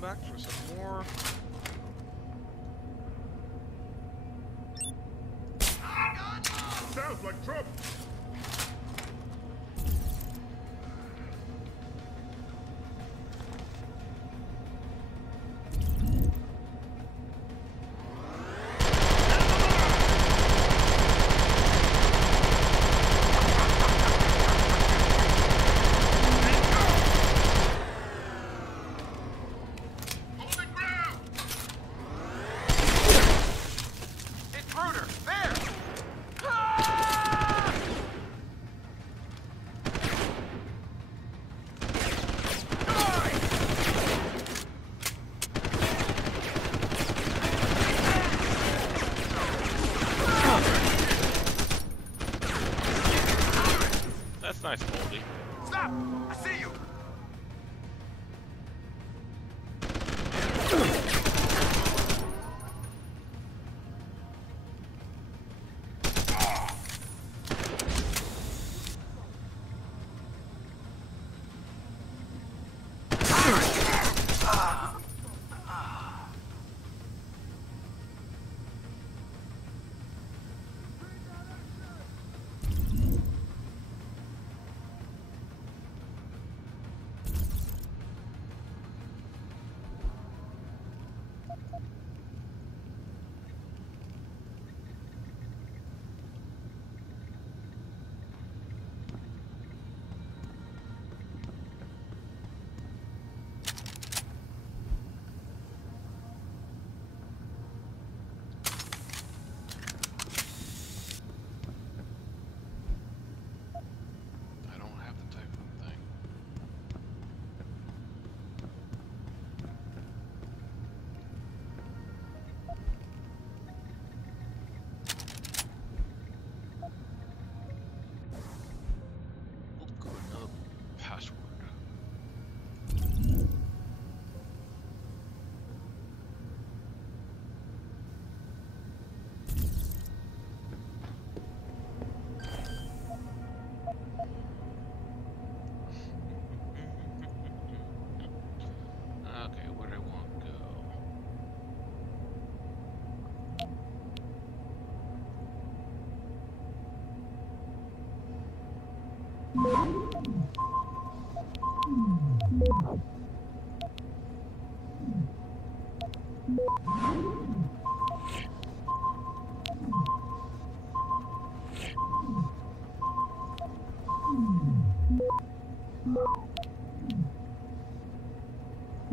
come back for some more. Sounds like trouble. Nice, Baldy. Stop! I see you!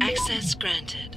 Access granted.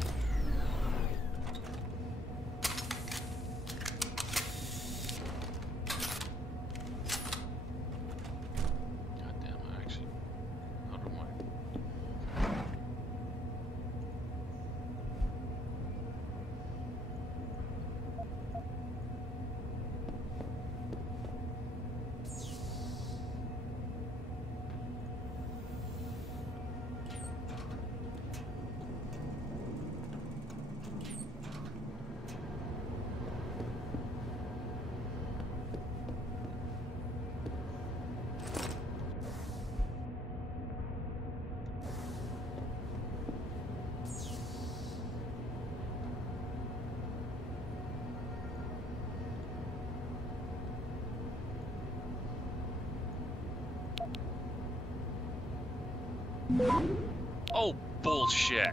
Oh, bullshit.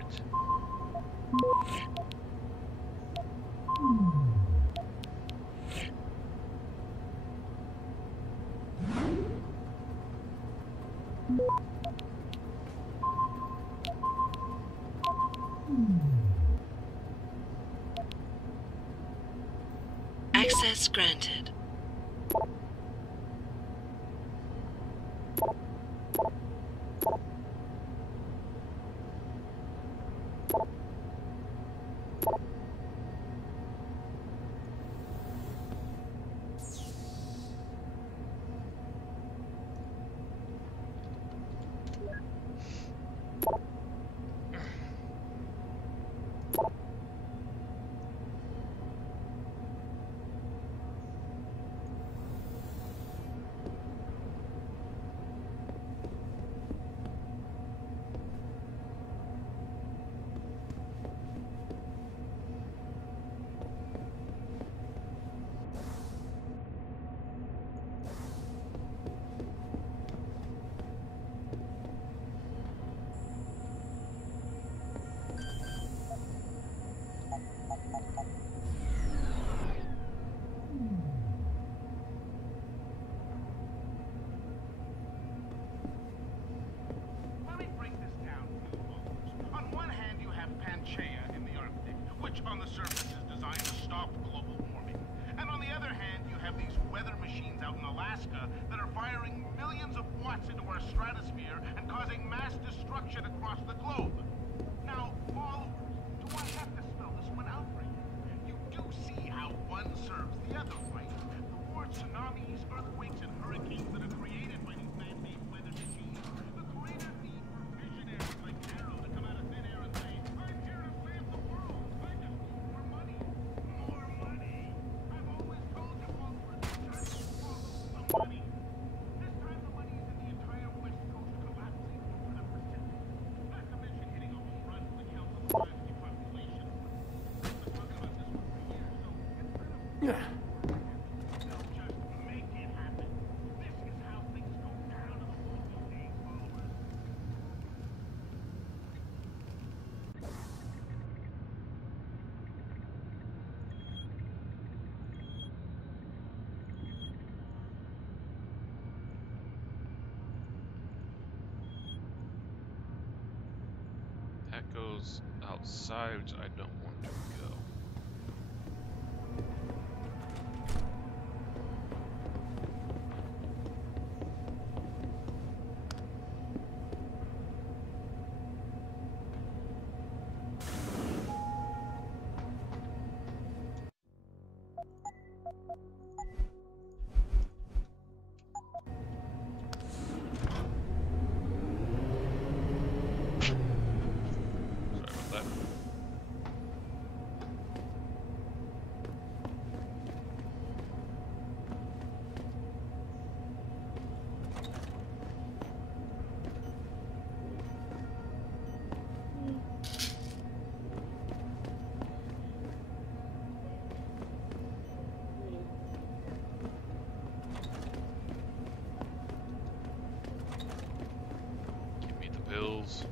Access granted. the surface is designed to stop global warming. And on the other hand, you have these weather machines out in Alaska that are firing millions of watts into our stratosphere and causing mass destruction across the globe. Now, followers, do I have to spell this one out for you? You do see how one serves the other, right? The more tsunamis, earthquakes, and hurricanes that are created by these man-made weather machines, the greater need for visionaries like Arrow to come out of thin air and say, I'm here to save the world. I just need more money. More money. I've always told you, followers, just follow the money. This time the money is in the entire West Coast collapsing over the Pacific. Not to mention hitting a home run for the Council of Privacy Population. We've been talking about this one for years, so instead of... Just make it happen. This is how things go down in the world these days, followers. That goes outside, which I don't want to go. Sorry about that. Give me the pills.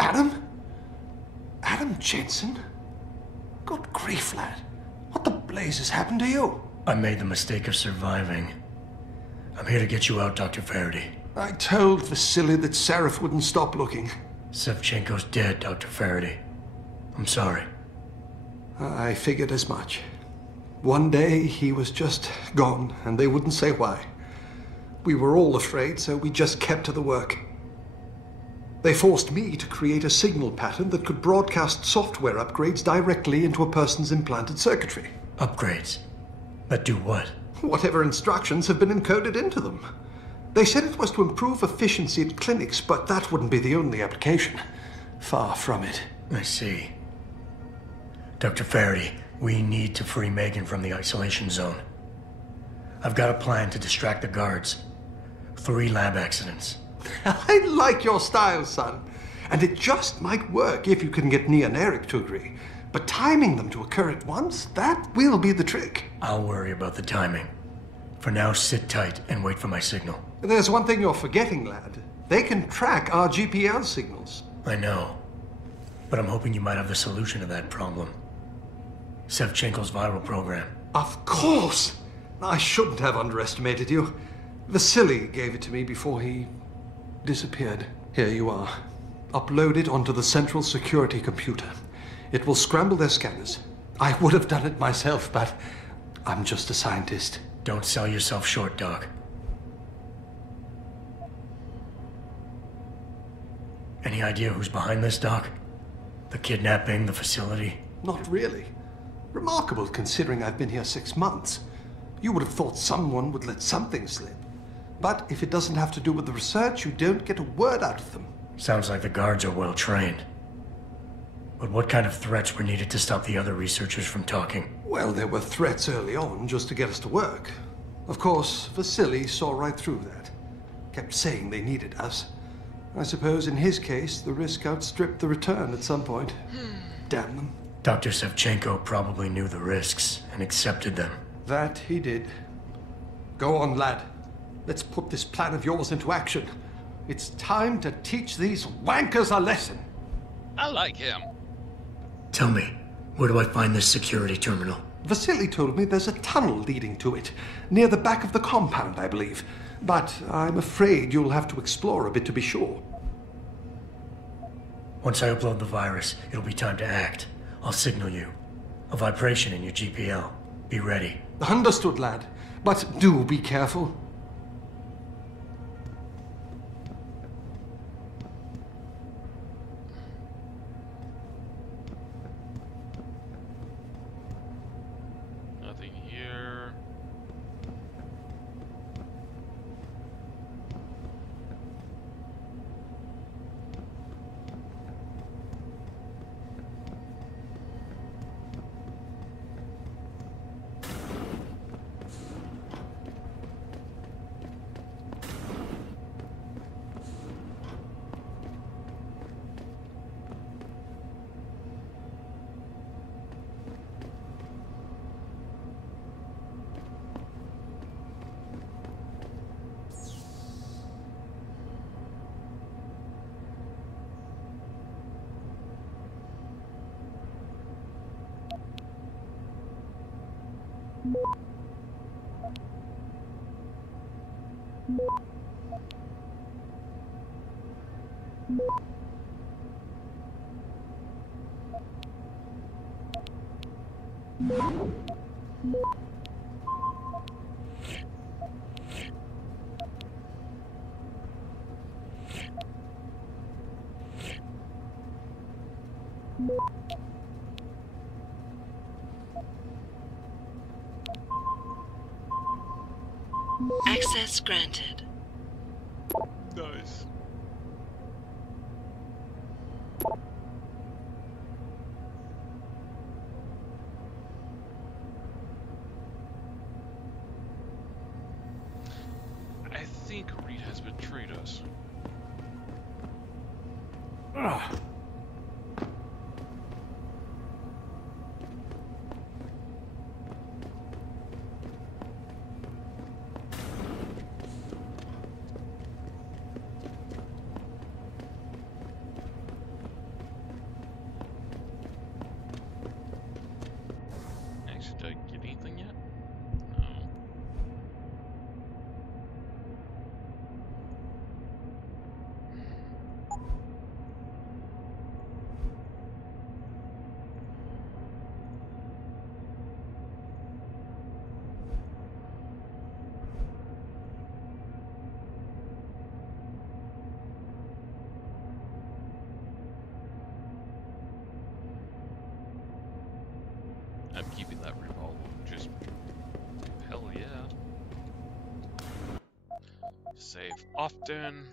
Adam? Adam Jensen? Good grief, lad. What the blazes happened to you? I made the mistake of surviving. I'm here to get you out, Dr. Faraday. I told Vasily that Seraph wouldn't stop looking. Sevchenko's dead, Dr. Faraday. I'm sorry. I figured as much. One day he was just gone, and they wouldn't say why. We were all afraid, so we just kept to the work. They forced me to create a signal pattern that could broadcast software upgrades directly into a person's implanted circuitry. Upgrades? That do what? Whatever instructions have been encoded into them. They said it was to improve efficiency at clinics, but that wouldn't be the only application. Far from it. I see. Dr. Faraday, we need to free Megan from the isolation zone. I've got a plan to distract the guards. 3 lab accidents. I like your style, son. And it just might work if you can get Nia and Eric to agree. But timing them to occur at once, that will be the trick. I'll worry about the timing. For now, sit tight and wait for my signal. There's one thing you're forgetting, lad. They can track our GPL signals. I know. But I'm hoping you might have the solution to that problem. Sevchenko's viral program. Of course! I shouldn't have underestimated you. Vasily gave it to me before he disappeared. Here you are. Upload it onto the central security computer. It will scramble their scanners. I would have done it myself, but I'm just a scientist. Don't sell yourself short, Doc. Any idea who's behind this, Doc? The kidnapping, the facility? Not really. Remarkable considering I've been here 6 months. You would have thought someone would let something slip. But if it doesn't have to do with the research, you don't get a word out of them. Sounds like the guards are well trained. But what kind of threats were needed to stop the other researchers from talking? Well, there were threats early on just to get us to work. Of course, Vasily saw right through that. Kept saying they needed us. I suppose in his case, the risk outstripped the return at some point. Damn them. Dr. Sevchenko probably knew the risks and accepted them. That he did. Go on, lad. Let's put this plan of yours into action. It's time to teach these wankers a lesson. I like him. Tell me, where do I find this security terminal? Vasily told me there's a tunnel leading to it, near the back of the compound, I believe. But I'm afraid you'll have to explore a bit to be sure. Once I upload the virus, it'll be time to act. I'll signal you. A vibration in your GPL. Be ready. Understood, lad. But do be careful. Nothing here. Access granted. Nice. I think Reed has betrayed us. Actually, did I get anything yet? No. I'm keeping that revolver. Just hell yeah. Save often.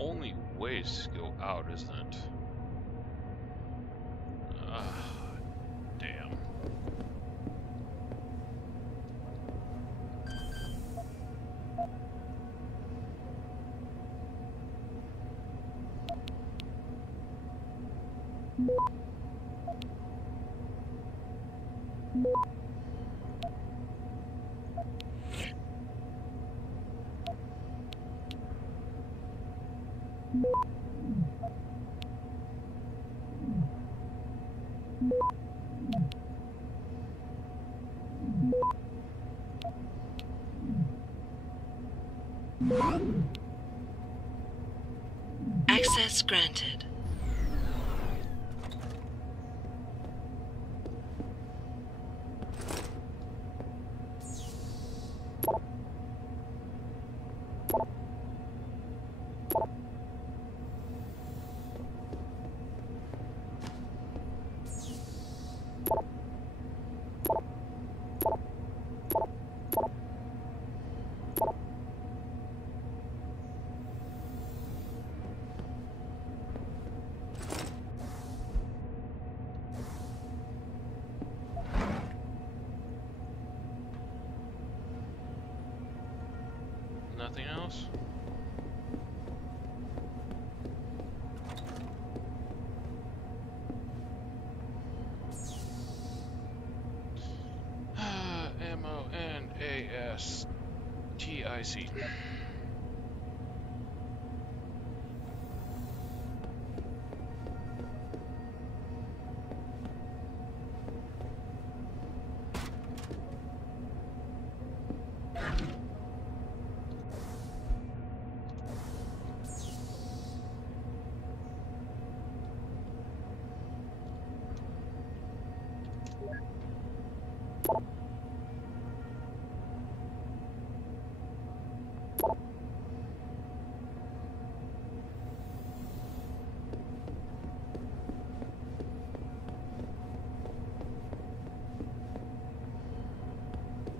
Only ways to go out, isn't it? Damn. Access granted. Nothing else? M-O-N-A-S-T-I-C.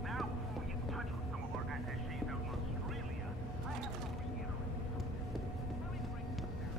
Now, before we get in touch with some of our attachés out in Australia, I have to reiterate something. Let me break this down.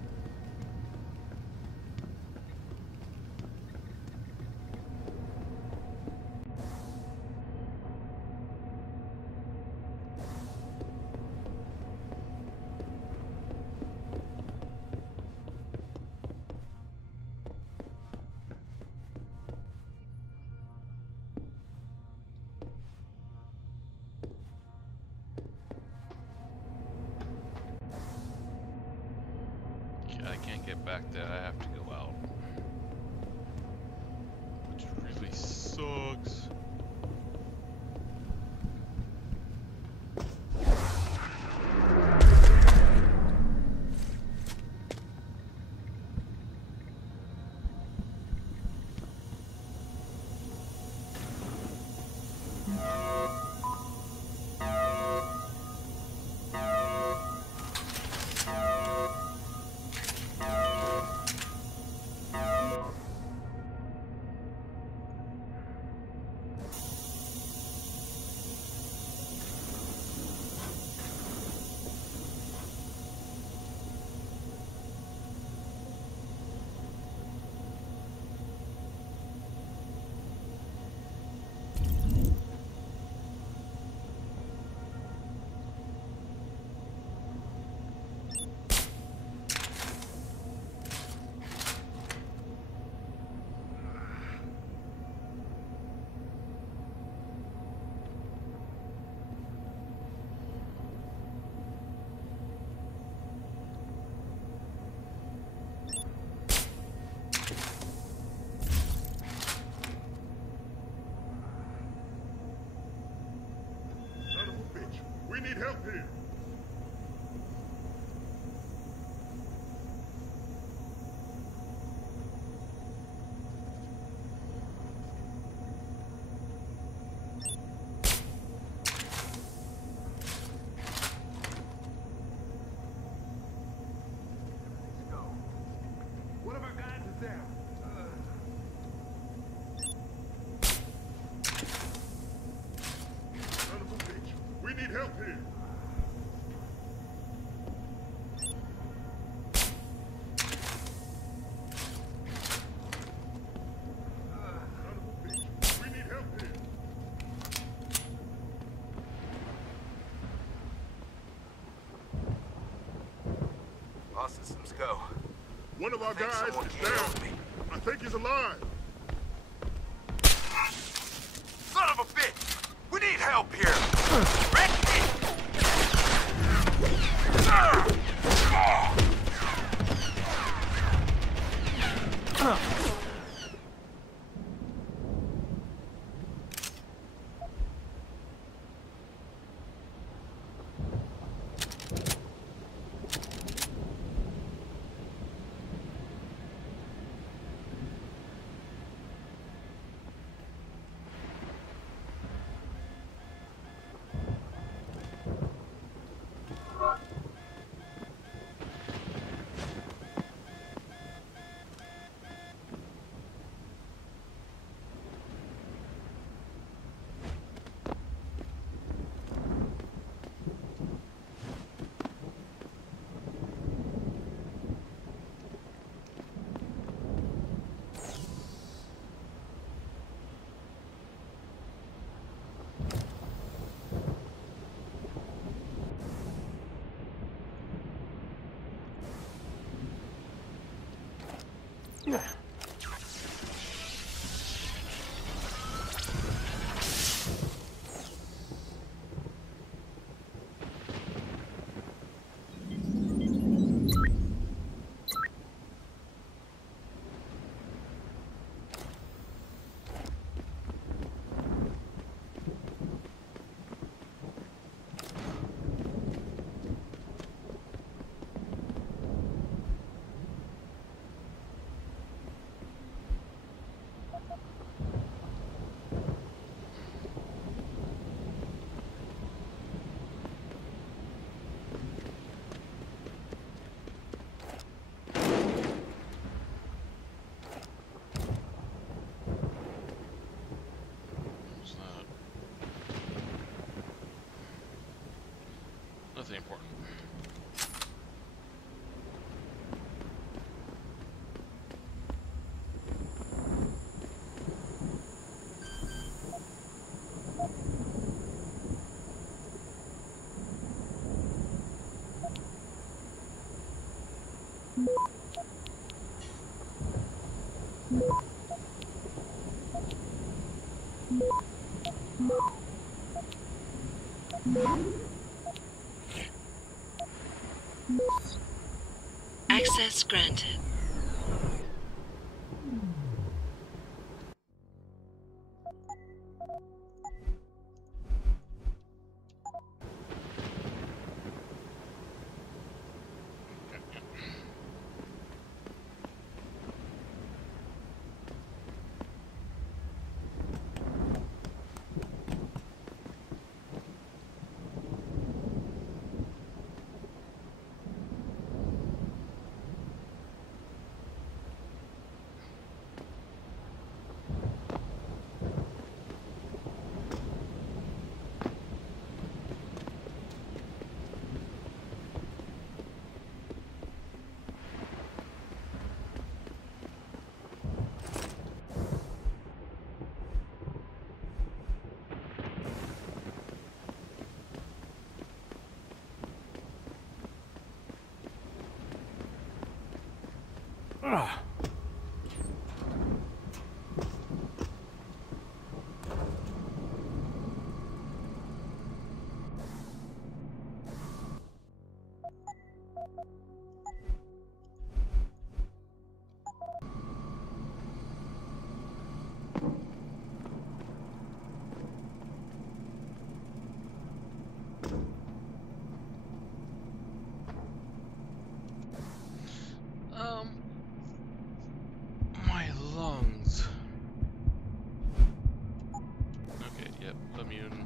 I can't get back there, I have to go out. Which really sucks. We need help here. One of our guys is down. Son of a bitch. We need help here. Son of a bitch. We need help here. All systems go. One of our think guys someone is can help down. me. I think he's alive. Son of a bitch! We need help here! Rescue! What's that? Nothing important. Access granted. My lungs. Okay, yep, immune.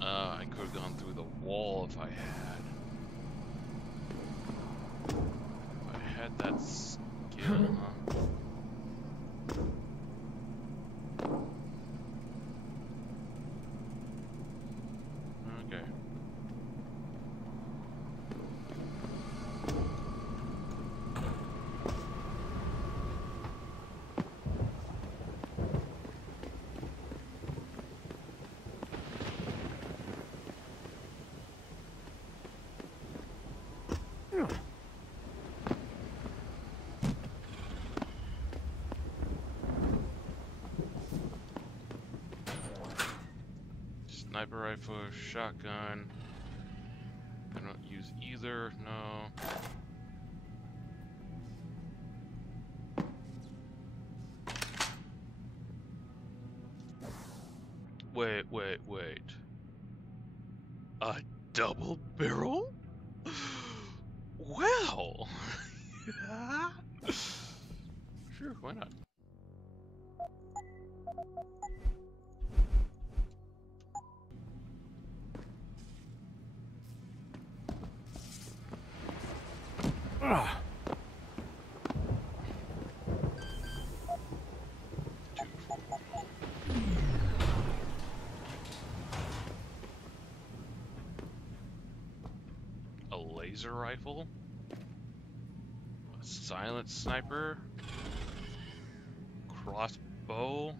I could have gone through the wall if I had. If I had that skill, huh? Okay. Sniper rifle, shotgun. I don't use either, no. Wait. A double barrel? Well. Sure, why not? A laser? laser rifle, a silent sniper, crossbow.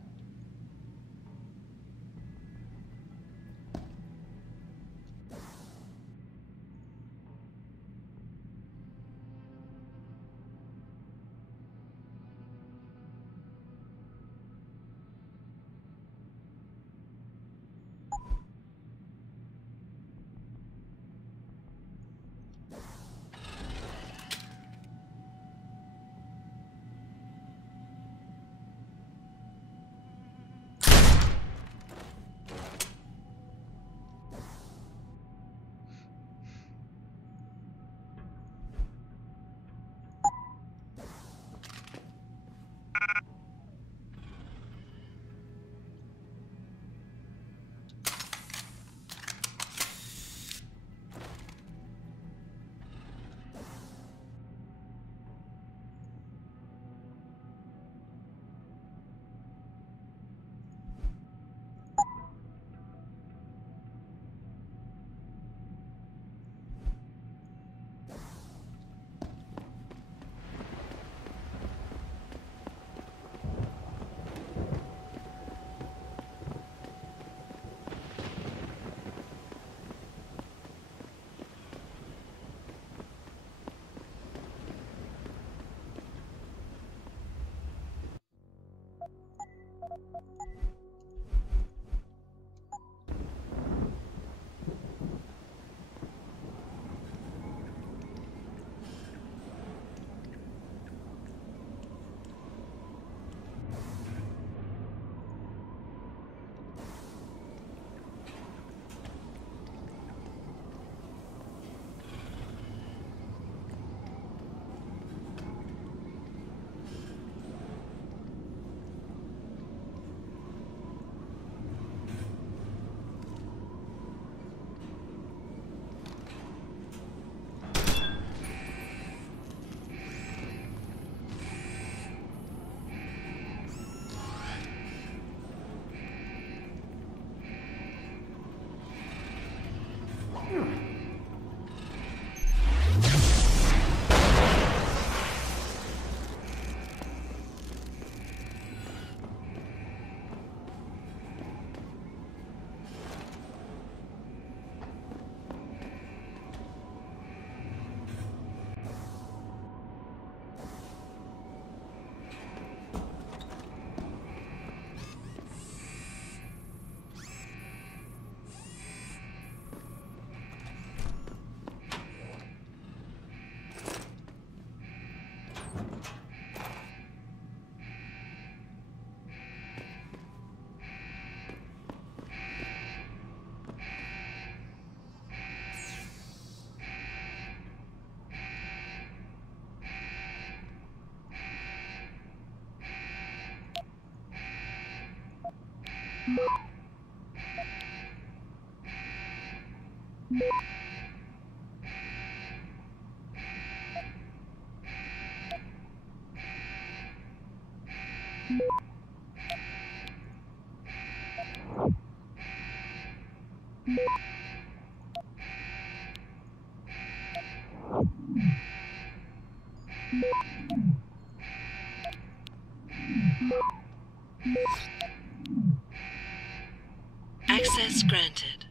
Access granted.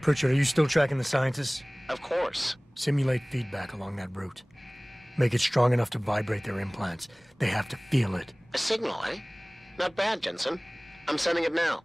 Pritchard, are you still tracking the scientists? Of course. Simulate feedback along that route. Make it strong enough to vibrate their implants. They have to feel it. A signal, eh? Not bad, Jensen. I'm sending it now.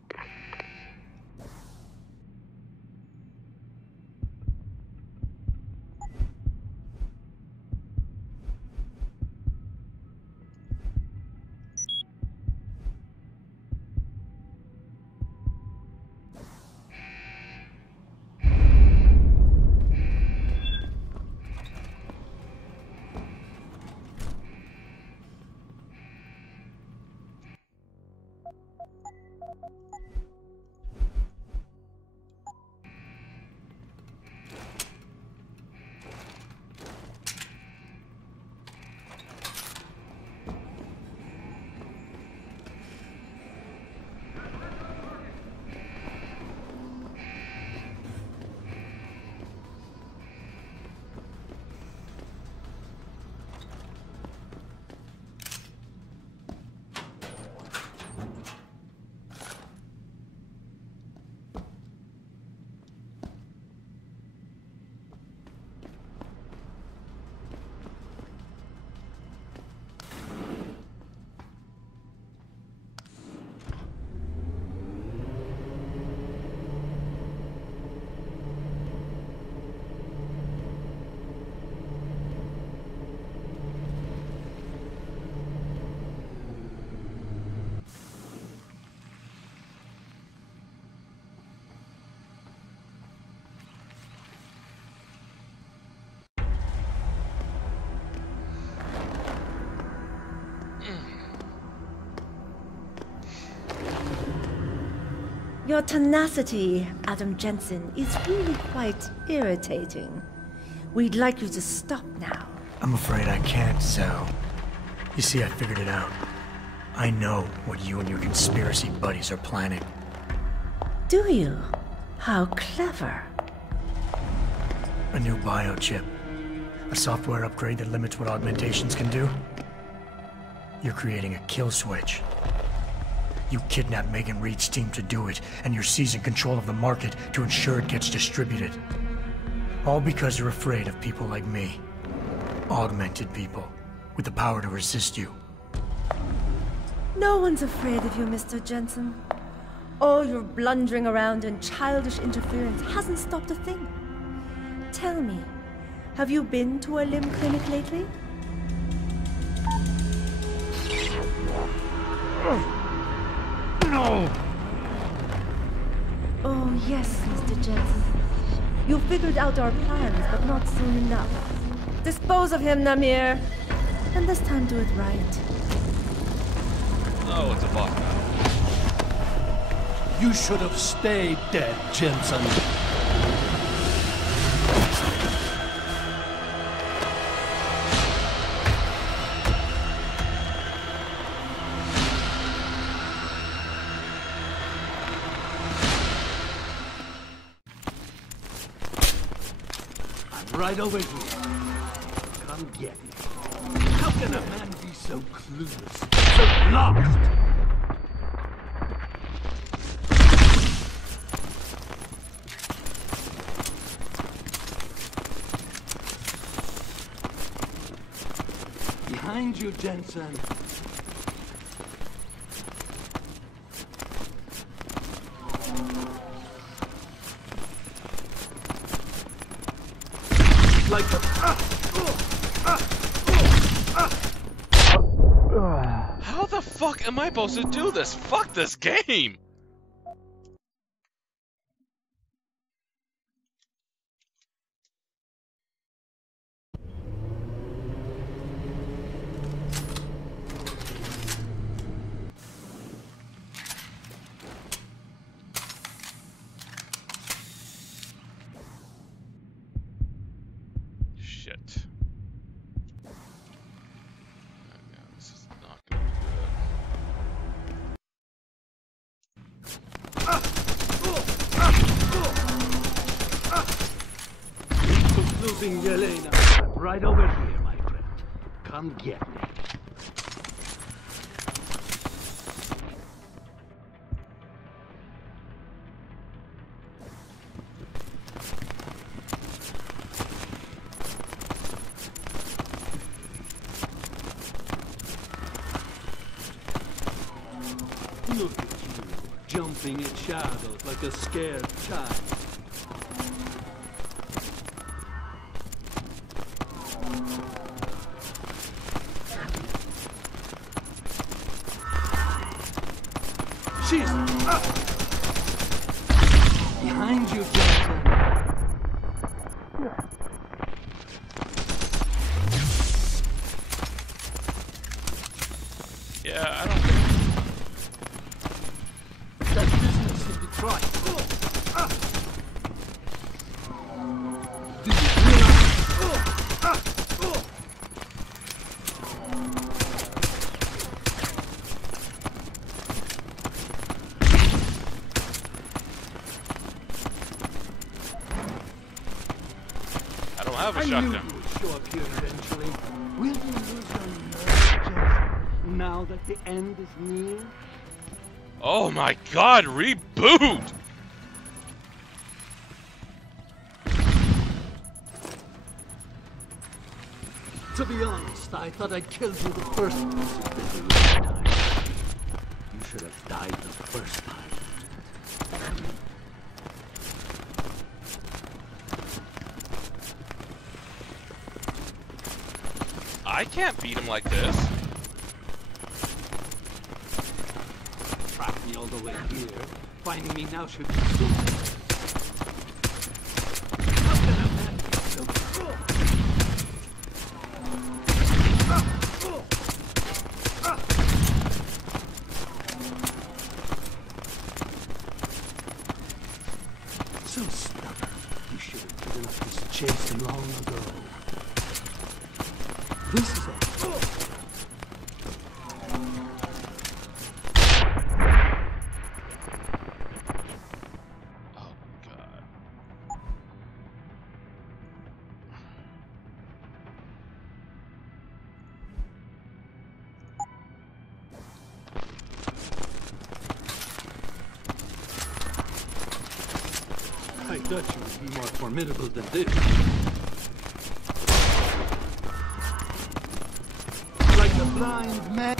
Your tenacity, Adam Jensen, is really quite irritating. We'd like you to stop now. I'm afraid I can't, Sal. You see, I figured it out. I know what you and your conspiracy buddies are planning. Do you? How clever. A new biochip. A software upgrade that limits what augmentations can do. You're creating a kill switch. You kidnapped Megan Reed's team to do it, and you're seizing control of the market to ensure it gets distributed. All because you're afraid of people like me. Augmented people, with the power to resist you. No one's afraid of you, Mr. Jensen. All your blundering around and childish interference hasn't stopped a thing. Tell me, have you been to a limb clinic lately? No! Oh, yes, Mr. Jensen. You figured out our plans, but not soon enough. Dispose of him, Namir. And this time do it right. Oh, it's a bot now. You should have stayed dead, Jensen. I'm right over here. Come get me. How can a man be so clueless, so lost? Behind you, Jensen. Like a... How the fuck am I supposed to do this? Fuck this game! Shit. Yeah, this is not gonna be good. Losing Yelena. Right over here, my friend. Come get me. Look at you, jumping in shadows like a scared child. She's up! Behind you, Jensen. Yeah, I don't think... That business in Detroit. Do you I don't have a I knew shotgun. you would show up here eventually. Will you lose your nerve, Jensen, now that the end is near? Oh my god, reboot! To be honest, I thought I'd killed you the first time. You should have died the first time. I can't beat him like this. Track me all the way here. Finding me now should be simple. How can a man be so cruel? Jensen of this chase long ago. This is it. I thought you would be more formidable than this. Like a blind man.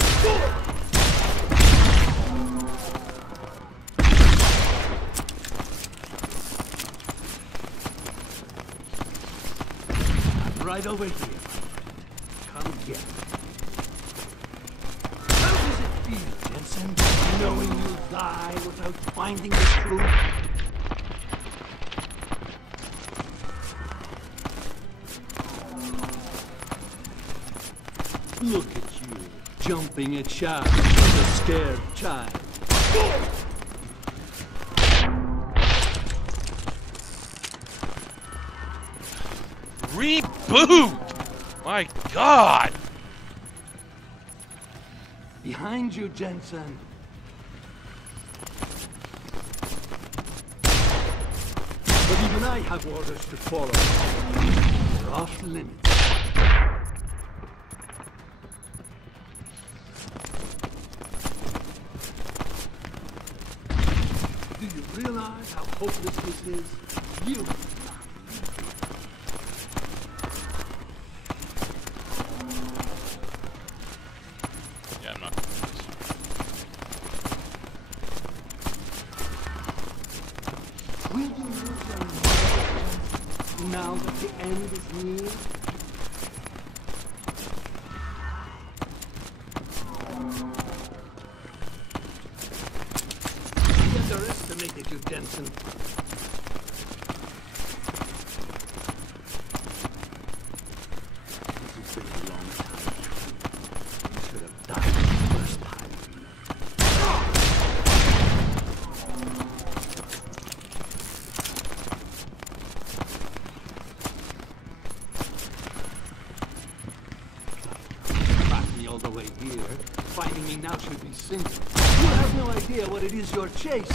I'm right over here. Come get me. How does it feel, Jensen, knowing you'll die without finding the truth? Look at you, jumping at shots like a scared child. Reboot! My God! Behind you, Jensen. But even I have orders to follow. You're off limits. Do you realize how hopeless this is? You. Yeah, I'm not gonna do this. Will you lose your mind now that the end is near? You underestimated you, Jensen. This has been a long time. You should have died the first time. Tracked me all the way here. Finding me now should be simple. You have no idea what it is you're chasing.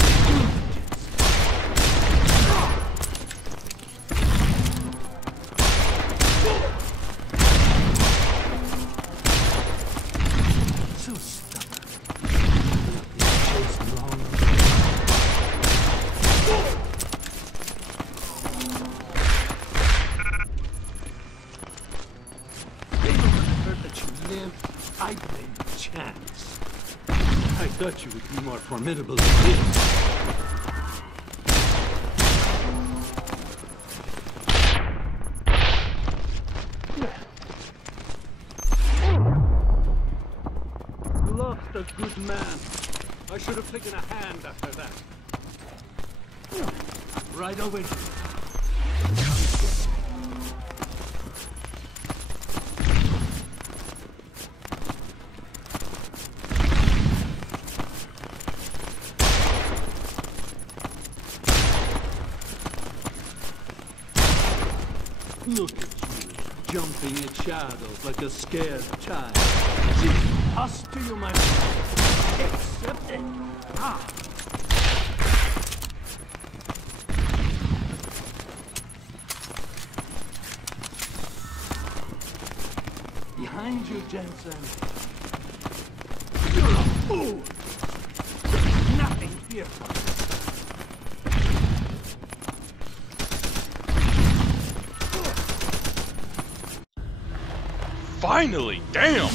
So stubborn. You've been chased long. They don't hurt that you live. I blame chance. I thought you would be more formidable than this. You lost a good man. I should have taken a hand after that. Right over here. Look at you, jumping at shadows like a scared child. See, us to you, my friend. Accept it. Ah. Behind you, Jensen. You're a fool. There's nothing here for you. Finally! Damn!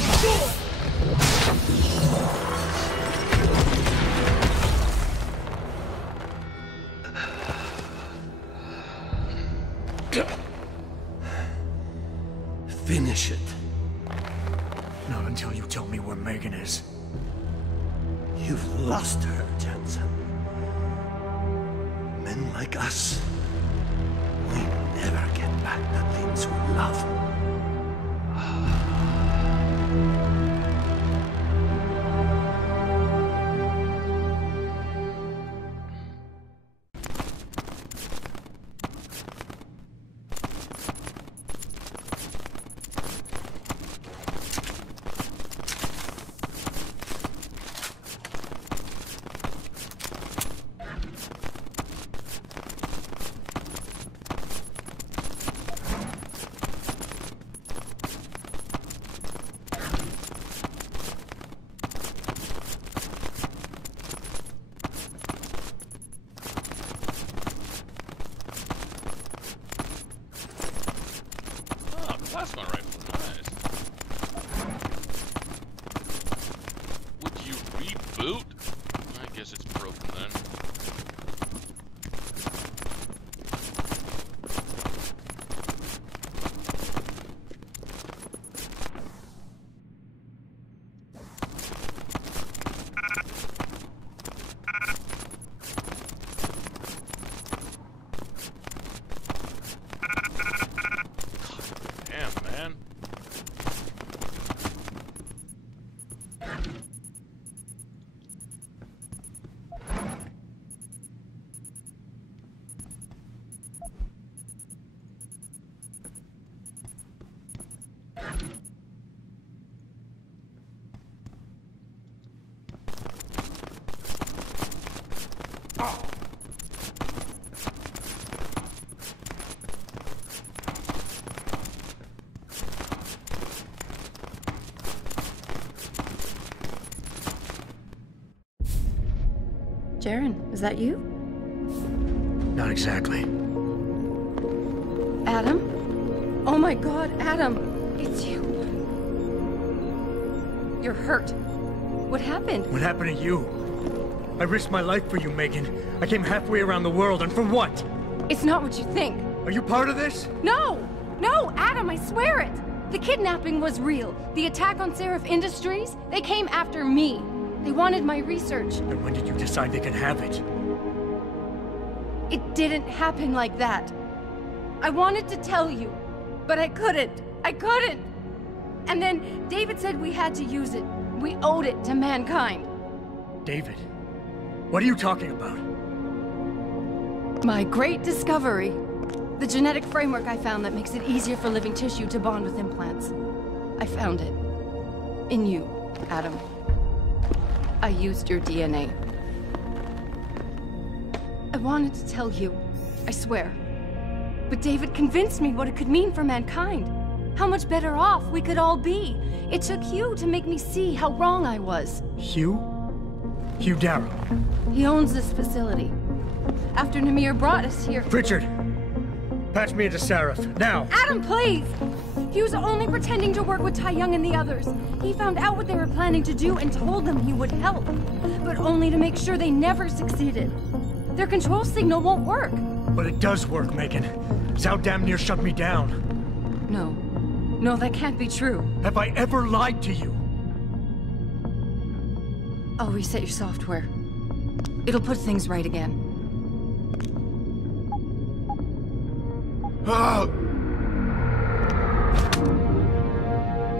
Finish it. Not until you tell me where Megan is. You've lost her, Jensen. Men like us, we never get back the things we love. going right for the eyes. Would you reboot? I guess it's broken then. Damn, man. Jaren, is that you? Not exactly. Adam? Oh my god, Adam! It's you. You're hurt. What happened? What happened to you? I risked my life for you, Megan. I came halfway around the world, and for what? It's not what you think. Are you part of this? No! No, Adam, I swear it! The kidnapping was real. The attack on Seraph Industries, they came after me. They wanted my research. And when did you decide they could have it? It didn't happen like that. I wanted to tell you, but I couldn't. I couldn't! And then David said we had to use it. We owed it to mankind. David? What are you talking about? My great discovery. The genetic framework I found that makes it easier for living tissue to bond with implants. I found it. In you, Adam. I used your DNA. I wanted to tell you, I swear. But David convinced me what it could mean for mankind. How much better off we could all be. It took Hugh to make me see how wrong I was. Hugh? Hugh Darrow. He owns this facility. After Namir brought us here... Richard! Patch me into Seraph, now! Adam, please! He was only pretending to work with Tai Young and the others. He found out what they were planning to do and told them he would help. But only to make sure they never succeeded. Their control signal won't work. But it does work, Megan. Zhao damn near shut me down. No. No, that can't be true. Have I ever lied to you? I'll reset your software. It'll put things right again.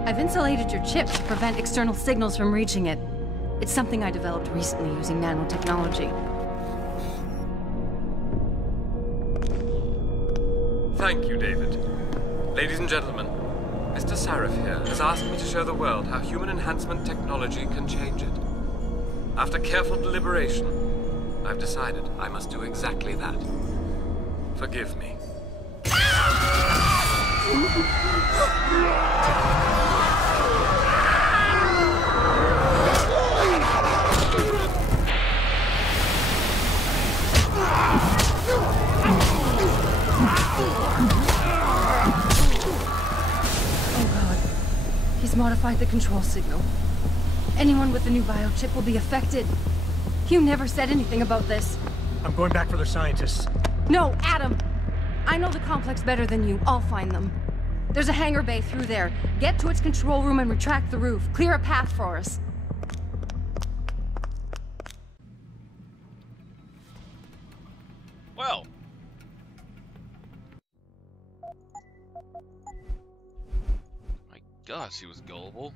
I've insulated your chip to prevent external signals from reaching it. It's something I developed recently using nanotechnology. Thank you, David. Ladies and gentlemen, Mr. Seraph here has asked me to show the world how human enhancement technology can change it. After careful deliberation, I've decided I must do exactly that. Forgive me. He's modified the control signal. Anyone with the new biochip will be affected. Hugh never said anything about this. I'm going back for the scientists. No, Adam! I know the complex better than you. I'll find them. There's a hangar bay through there. Get to its control room and retract the roof. Clear a path for us. Well. My gosh, he was gullible.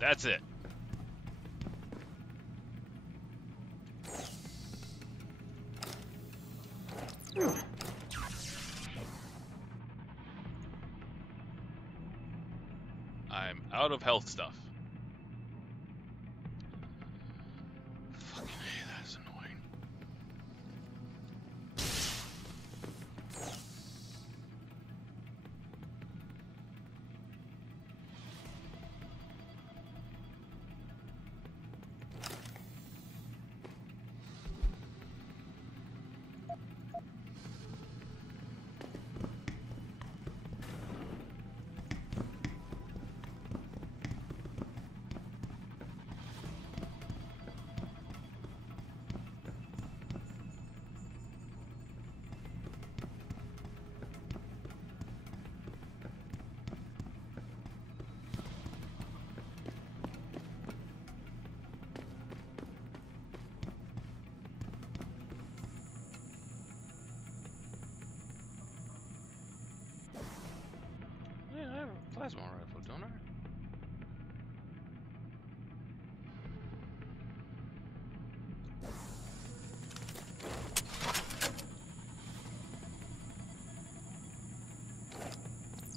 That's it. Out of health stuff. Fucking hey, that's annoying. Yeah, I have a plasma rifle, don't I?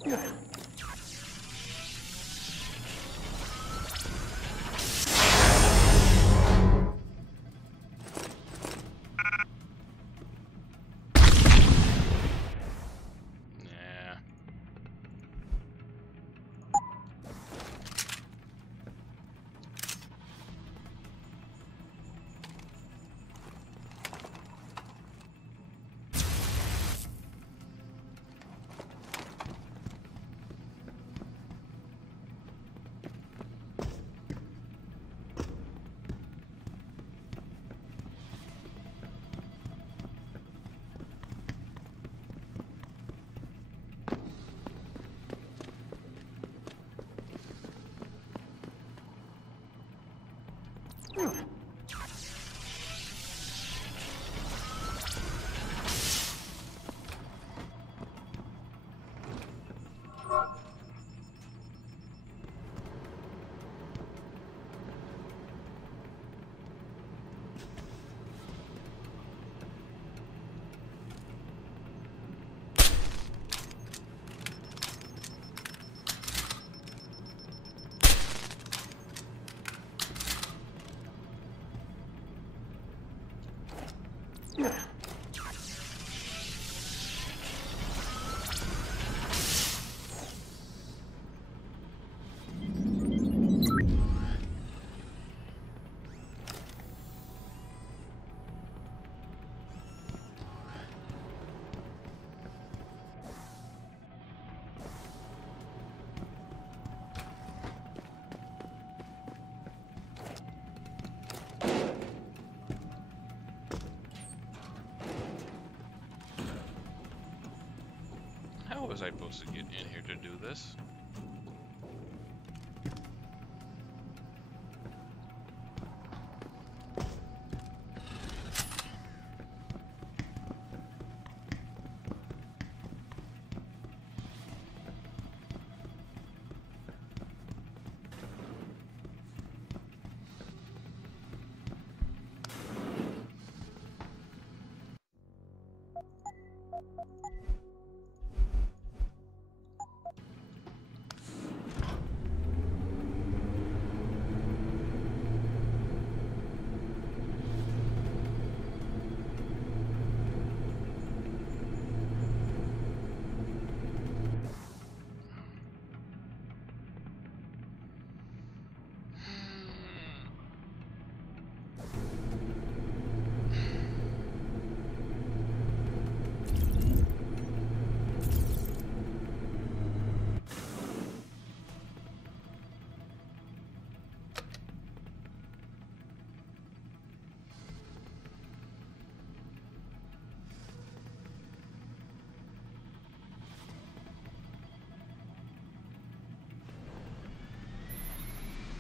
Yeah. How was I supposed to get in here to do this?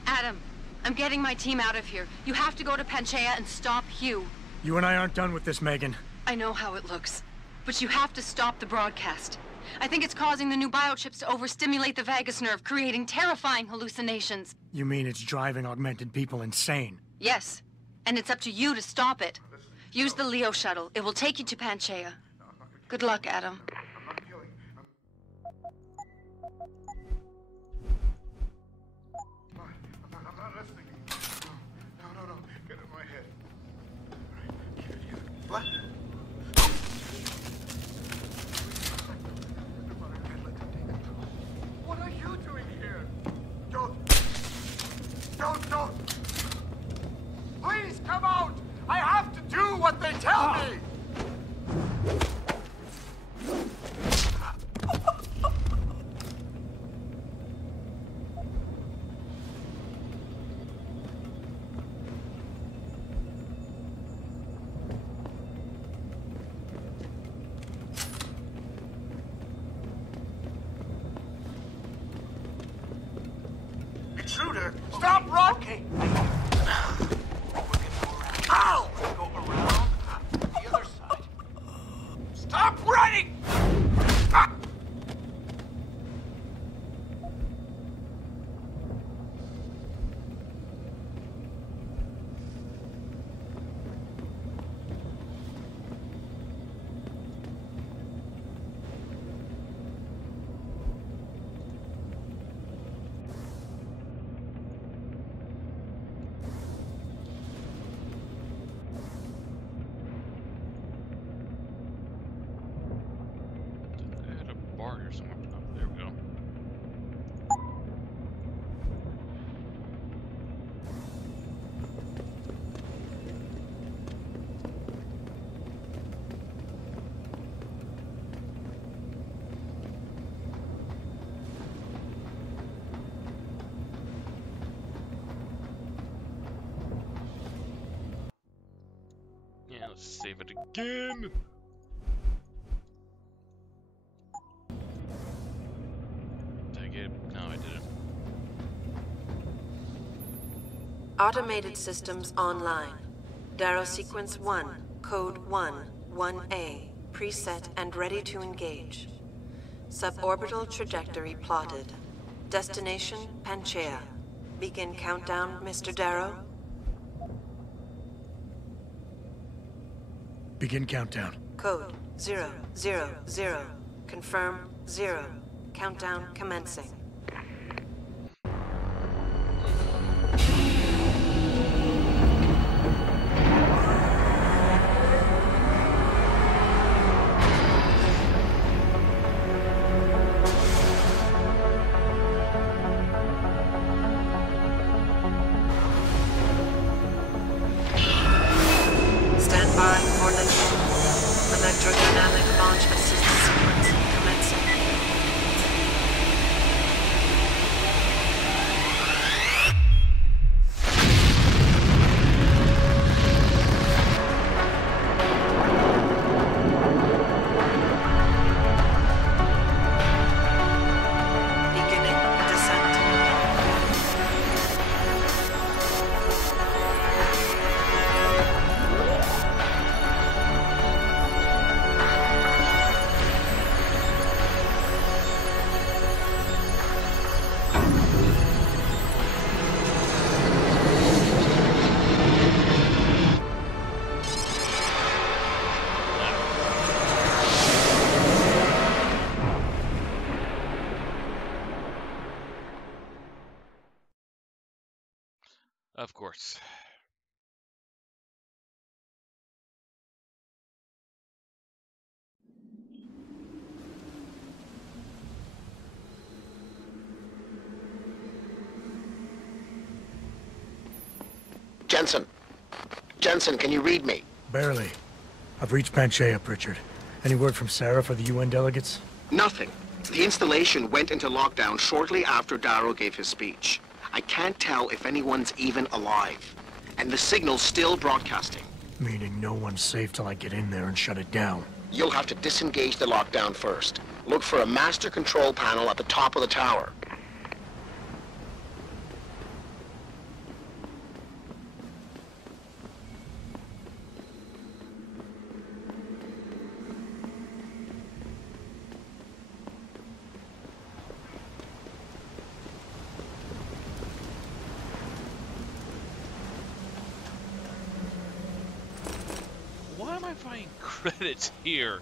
Adam, I'm getting my team out of here. You have to go to Panchaea and stop Hugh. You and I aren't done with this, Megan. I know how it looks, but you have to stop the broadcast. I think it's causing the new biochips to overstimulate the vagus nerve, creating terrifying hallucinations. You mean it's driving augmented people insane? Yes, and it's up to you to stop it. Use the Leo shuttle. It will take you to Panchaea. Good luck, Adam. Okay, I know. We're gonna go around. Ow! Go around the other side. Stop running! Ah! I had a bar here somewhere. Oh, there we go. Yeah, let's save it again. Did I get it? No, I didn't. Automated systems online. Darrow sequence 1, code 1, 1A, preset and ready to engage. Suborbital trajectory plotted. Destination Panchaea. Begin countdown, Mr. Darrow. Begin countdown. Code 000. Confirm 0. Countdown commencing. Stand by for liftoff. Electrodynamic launch assist sequence commencing. Beginning descent. Of course. Jensen. Jensen, can you read me? Barely. I've reached Panchaea, Pritchard. Any word from Sarah for the UN delegates? Nothing. The installation went into lockdown shortly after Darrow gave his speech. I can't tell if anyone's even alive. And the signal's still broadcasting. Meaning no one's safe till I get in there and shut it down. You'll have to disengage the lockdown first. Look for a master control panel at the top of the tower. Why am I finding credits here?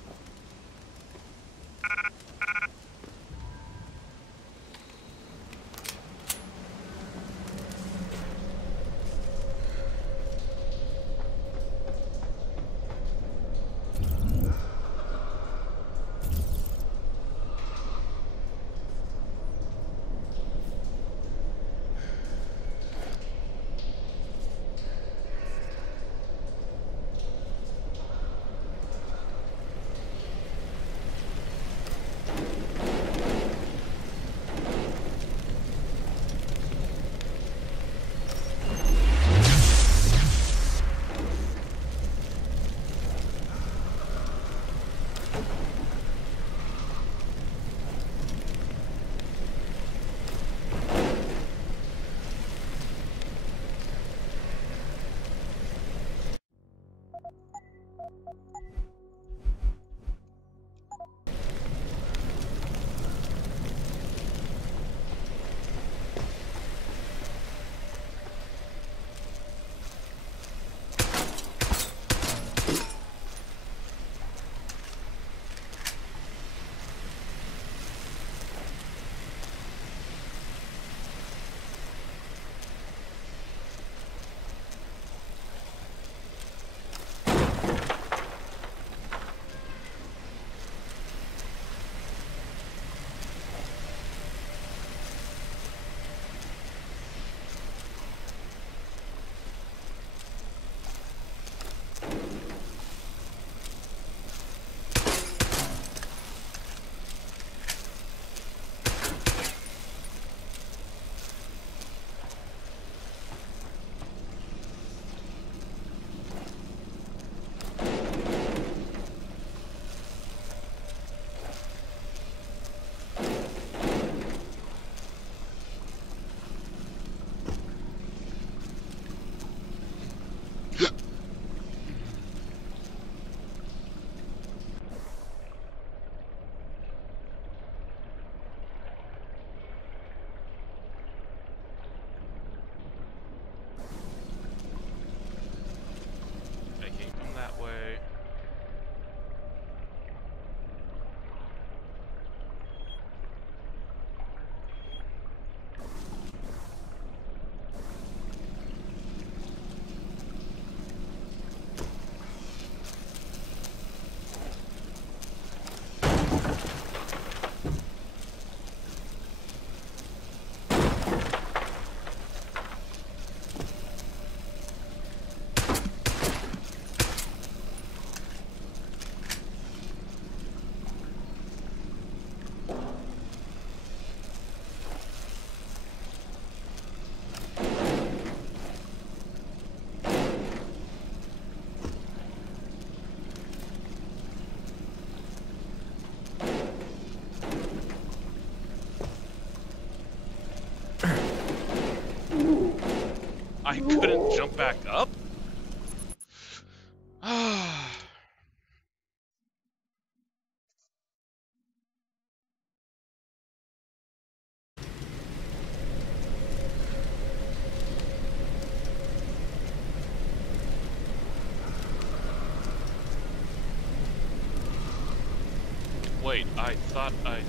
I couldn't jump back up? Wait, I thought I...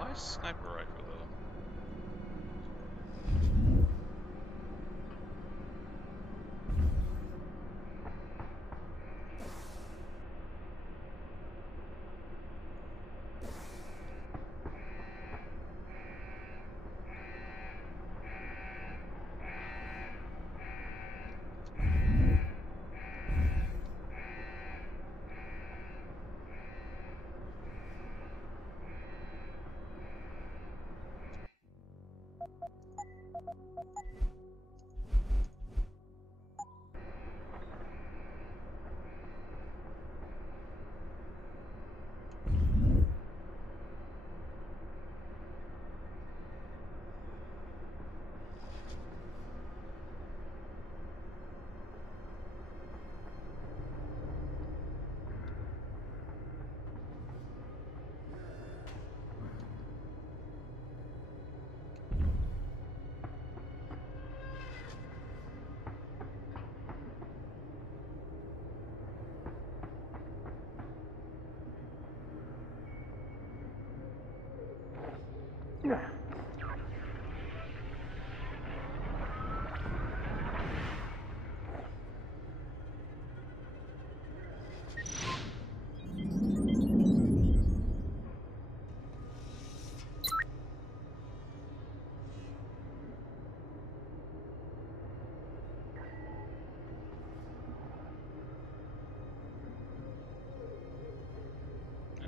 Why sniper rifle though?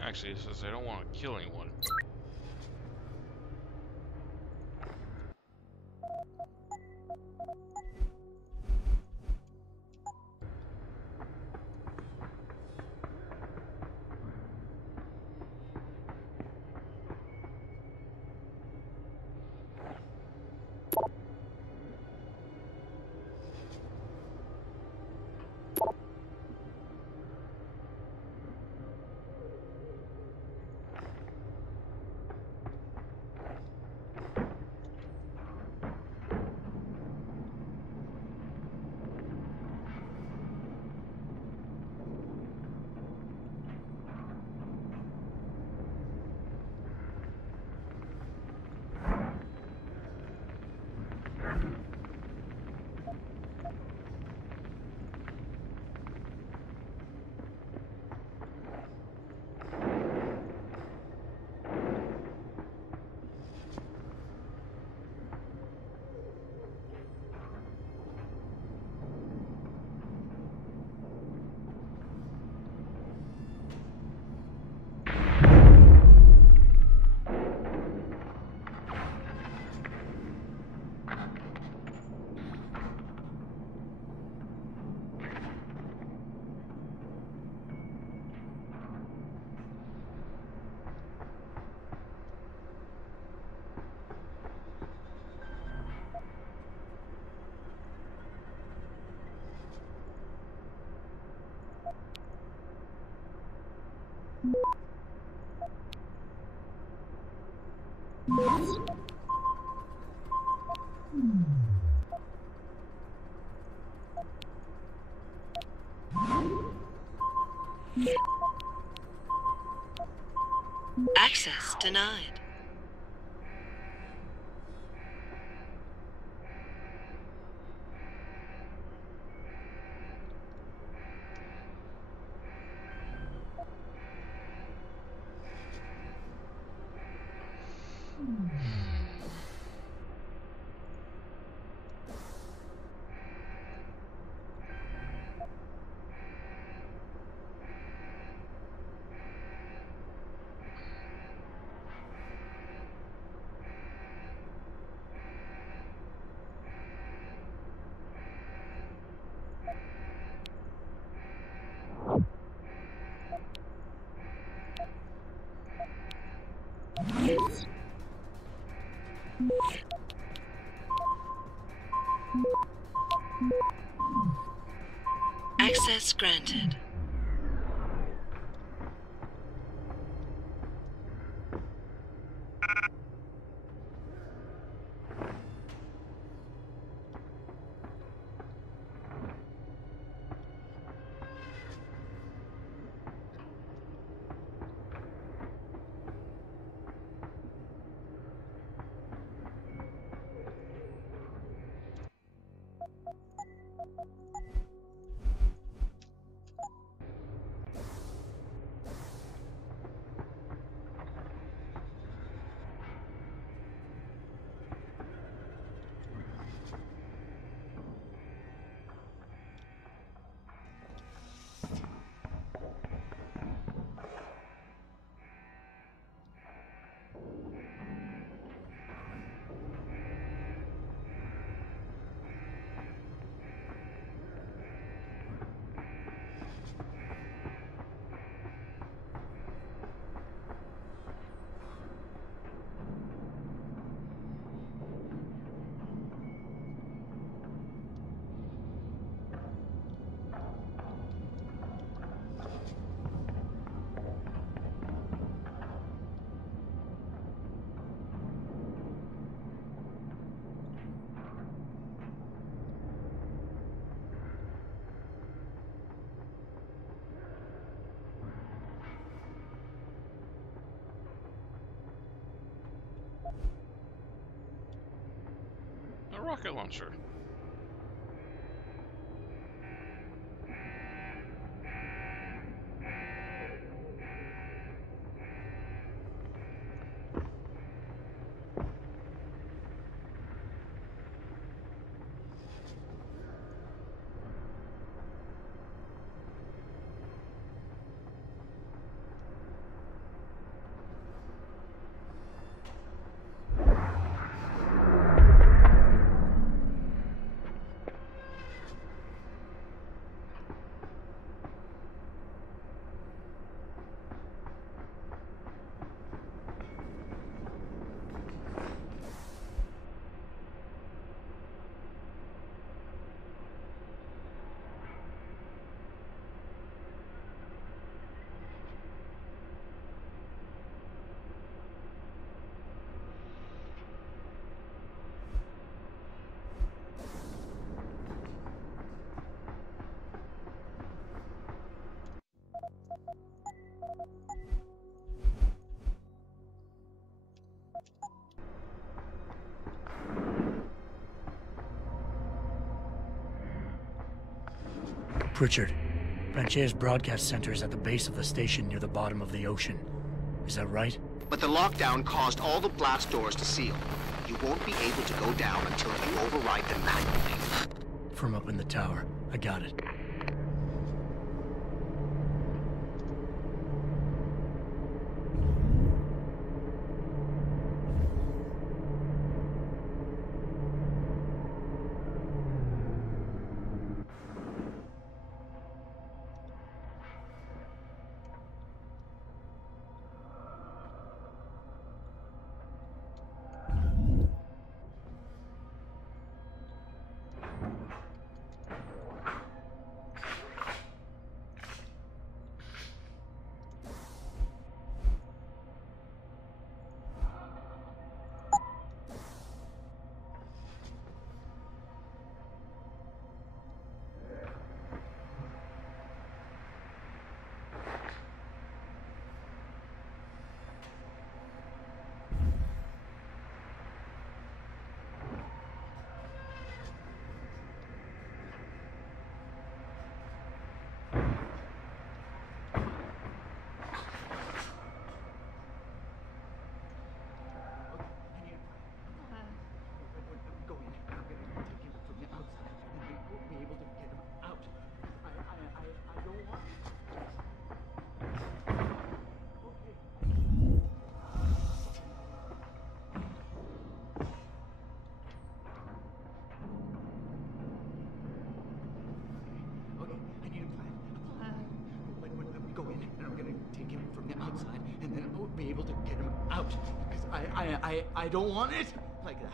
Actually, it says I don't want to kill anyone. Access denied. Access granted. A rocket launcher. Pritchard, Branche's broadcast center is at the base of the station near the bottom of the ocean. Is that right? But the lockdown caused all the blast doors to seal. You won't be able to go down until you override them manually. From up in the tower. I got it. be able to get him out. Because I don't want it like that.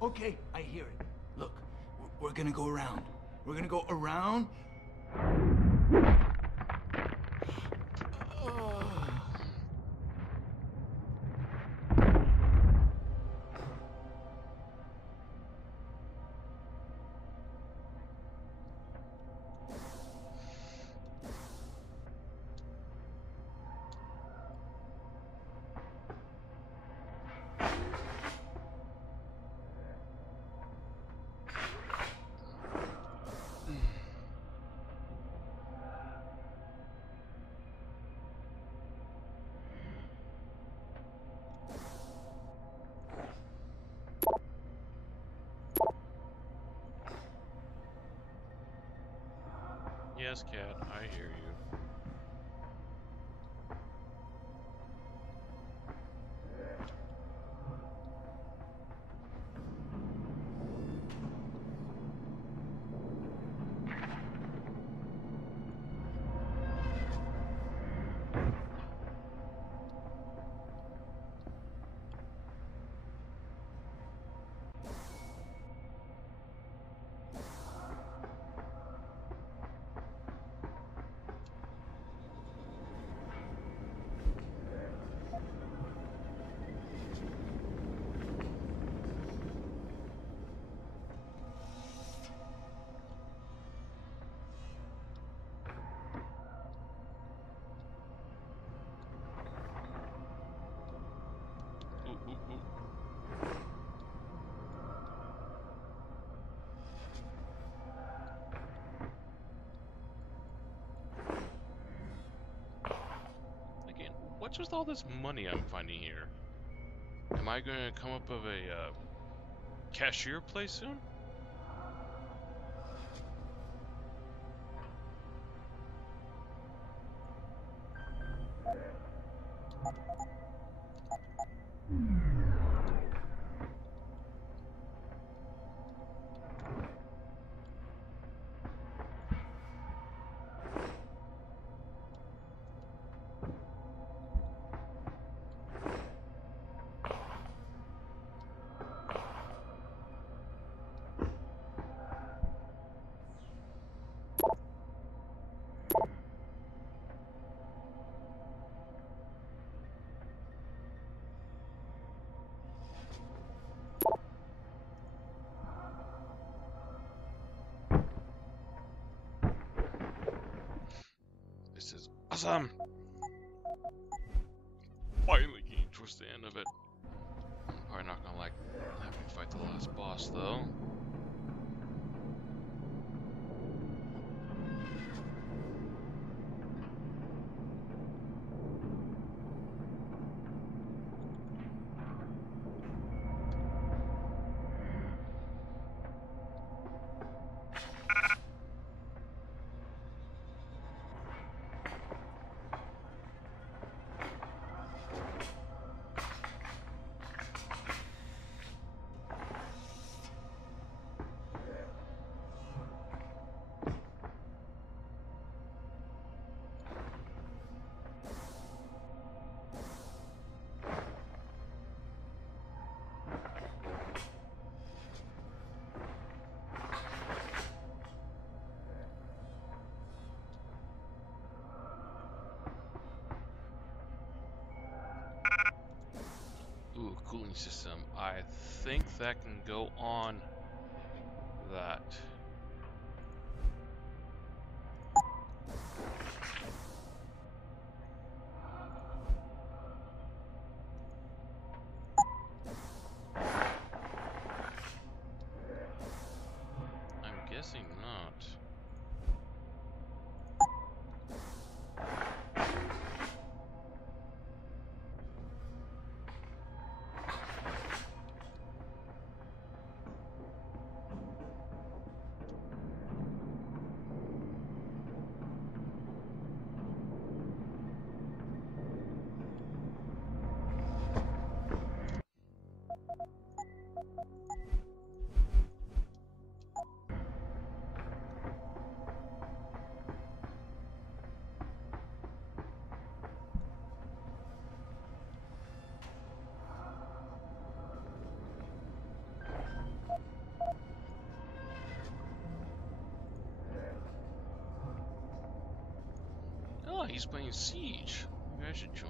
Okay, I hear it. Look, we're gonna go around. We're gonna go around. Yes, cat, I hear you. Again, what's with all this money I'm finding here? Am I going to come up with a cashier place soon? This is awesome! Finally getting towards the end of it. I'm probably not gonna like having to fight the last boss though. Ooh, cooling system. I think that can go on that. I'm guessing not. he's playing Siege. Maybe I should join.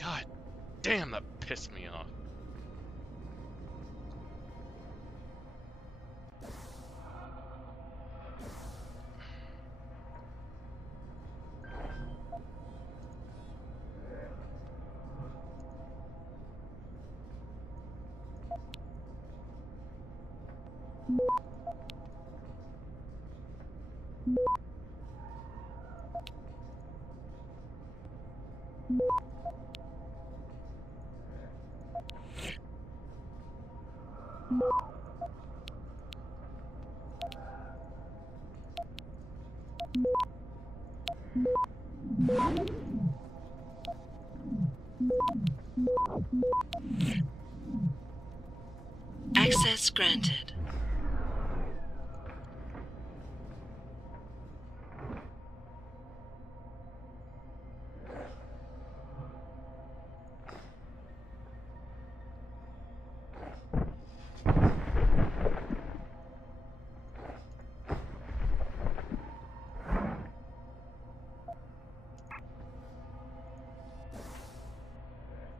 God damn, that pissed me off. Access granted.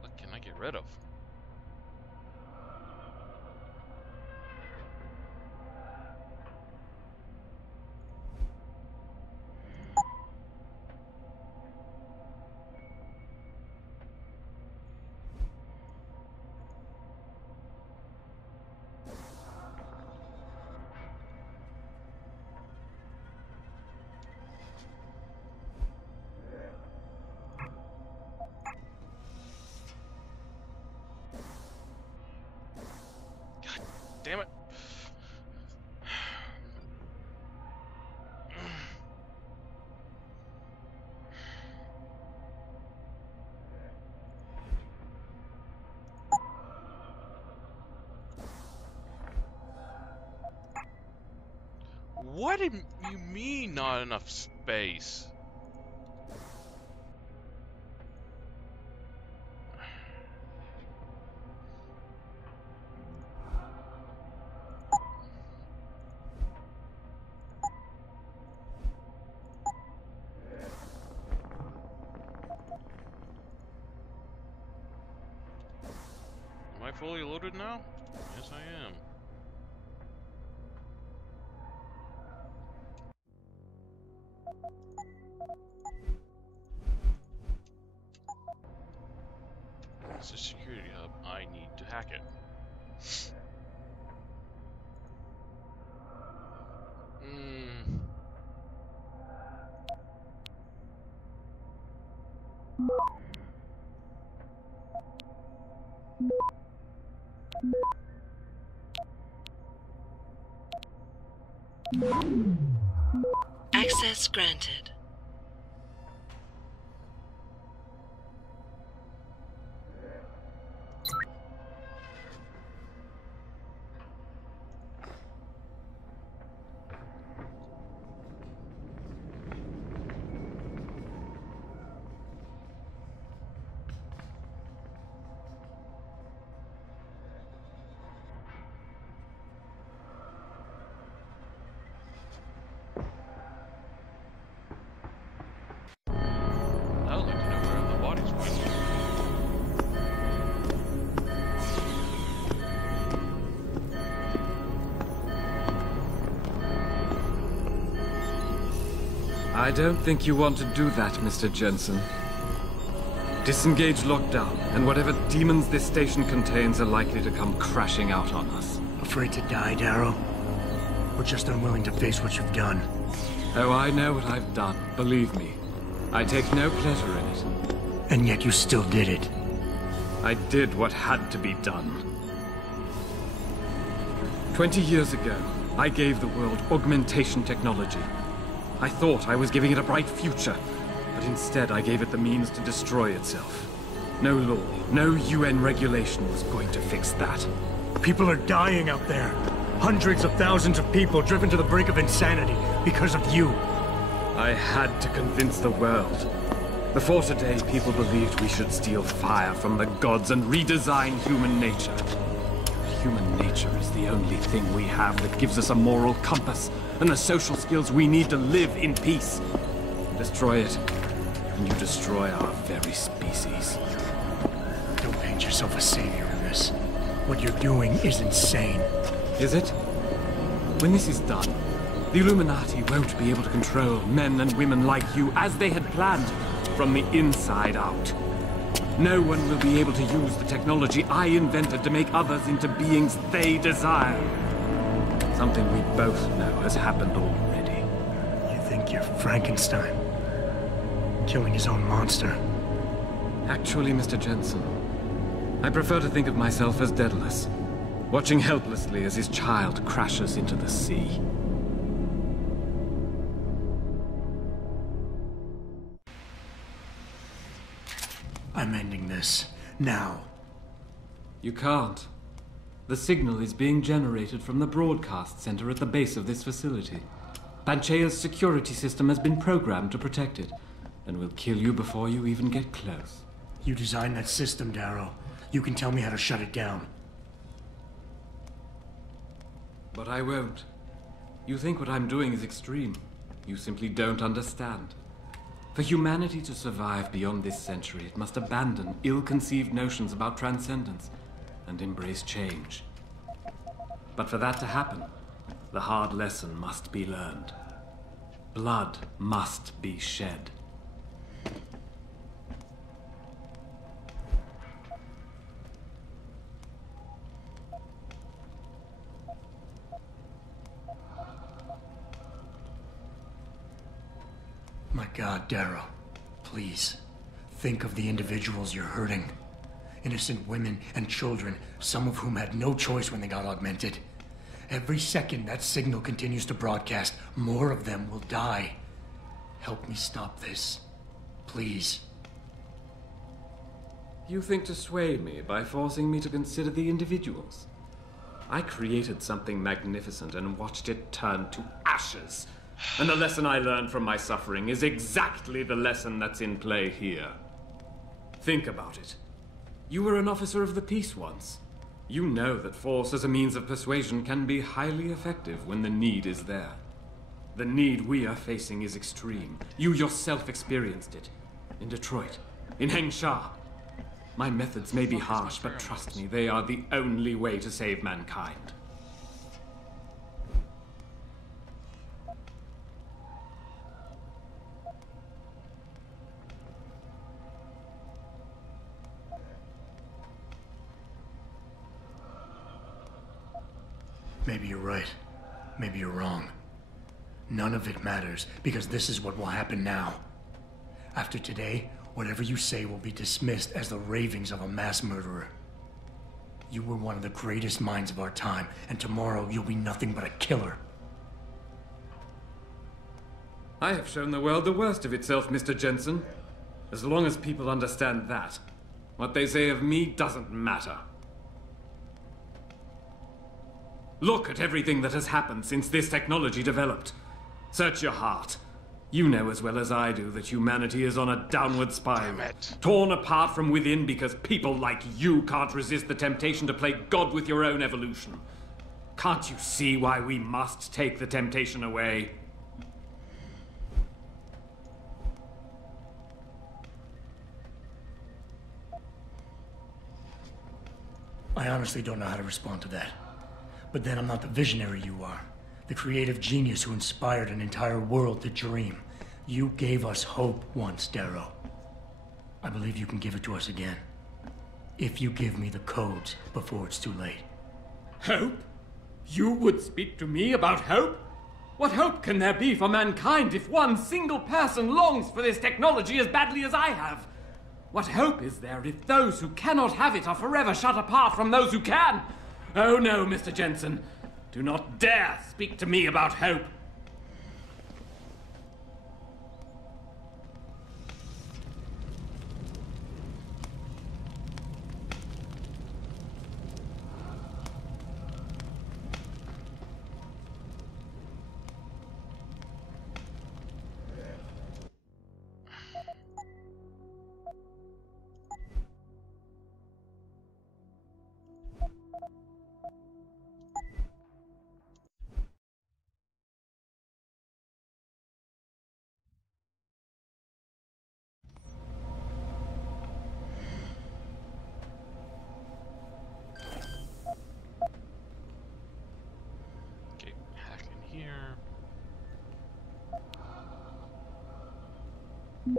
What can I get rid of? Damn it. What do you mean not enough space? Am I fully loaded now? Yes, I am. It's a security hub. I need to hack it. Access granted. I would like to know where the bodies went. I don't think you want to do that, Mr. Jensen. Disengage lockdown, and whatever demons this station contains are likely to come crashing out on us. Afraid to die, Darrow? Or just unwilling to face what you've done? Oh, I know what I've done, believe me. I take no pleasure in it. And yet you still did it. I did what had to be done. 20 years ago, I gave the world augmentation technology. I thought I was giving it a bright future, but instead I gave it the means to destroy itself. No law, no UN regulation was going to fix that. People are dying out there. Hundreds of thousands of people driven to the brink of insanity because of you. I had to convince the world. Before today, people believed we should steal fire from the gods and redesign human nature. Human nature is the only thing we have that gives us a moral compass and the social skills we need to live in peace. Destroy it, and you destroy our very species. Don't paint yourself a savior in this. What you're doing is insane. Is it? When this is done, the Illuminati won't be able to control men and women like you as they had planned, from the inside out. No one will be able to use the technology I invented to make others into beings they desire. Something we both know has happened already. You think you're Frankenstein? Killing his own monster? Actually, Mr. Jensen, I prefer to think of myself as Daedalus, watching helplessly as his child crashes into the sea. I'm ending this. Now. You can't. The signal is being generated from the broadcast center at the base of this facility. Panchea's security system has been programmed to protect it, and will kill you before you even get close. You designed that system, Darrow. You can tell me how to shut it down. But I won't. You think what I'm doing is extreme. You simply don't understand. For humanity to survive beyond this century, it must abandon ill-conceived notions about transcendence and embrace change. But for that to happen, the hard lesson must be learned. Blood must be shed. My God, Darrow. Please. Think of the individuals you're hurting. Innocent women and children, some of whom had no choice when they got augmented. Every second that signal continues to broadcast, more of them will die. Help me stop this. Please. You think to sway me by forcing me to consider the individuals? I created something magnificent and watched it turn to ashes. And the lesson I learned from my suffering is exactly the lesson that's in play here. Think about it. You were an officer of the peace once. You know that force as a means of persuasion can be highly effective when the need is there. The need we are facing is extreme. You yourself experienced it. In Detroit. In Hengsha. My methods may be harsh, but trust me, they are the only way to save mankind. Maybe you're right. Maybe you're wrong. None of it matters, because this is what will happen now. After today, whatever you say will be dismissed as the ravings of a mass murderer. You were one of the greatest minds of our time, and tomorrow you'll be nothing but a killer. I have shown the world the worst of itself, Mr. Jensen. As long as people understand that, what they say of me doesn't matter. Look at everything that has happened since this technology developed. Search your heart. You know as well as I do that humanity is on a downward spiral. Torn apart from within because people like you can't resist the temptation to play God with your own evolution. Can't you see why we must take the temptation away? I honestly don't know how to respond to that. But then I'm not the visionary you are. The creative genius who inspired an entire world to dream. You gave us hope once, Darrow. I believe you can give it to us again. If you give me the codes before it's too late. Hope? You would speak to me about hope? What hope can there be for mankind if one single person longs for this technology as badly as I have? What hope is there if those who cannot have it are forever shut apart from those who can? Oh no, Mr. Jensen. Do not dare speak to me about hope. God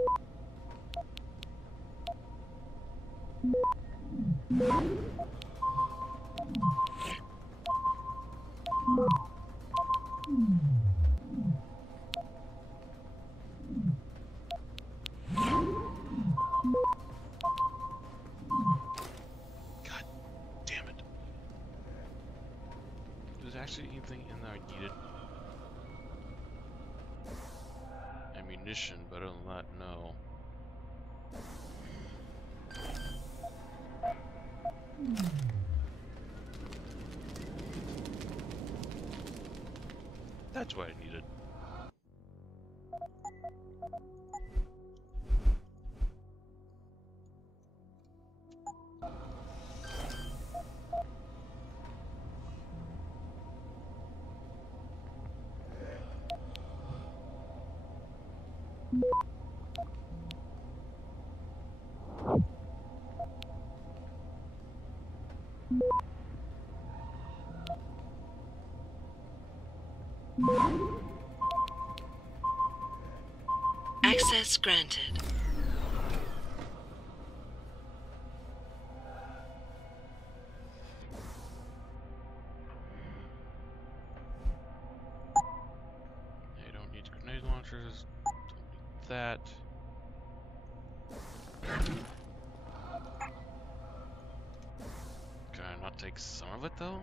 damn it. Was there actually anything in there I needed? Ammunition, but other than that, no. That's what I needed. Access granted. I don't need grenade launchers. Don't need that. Can I not take some of it though?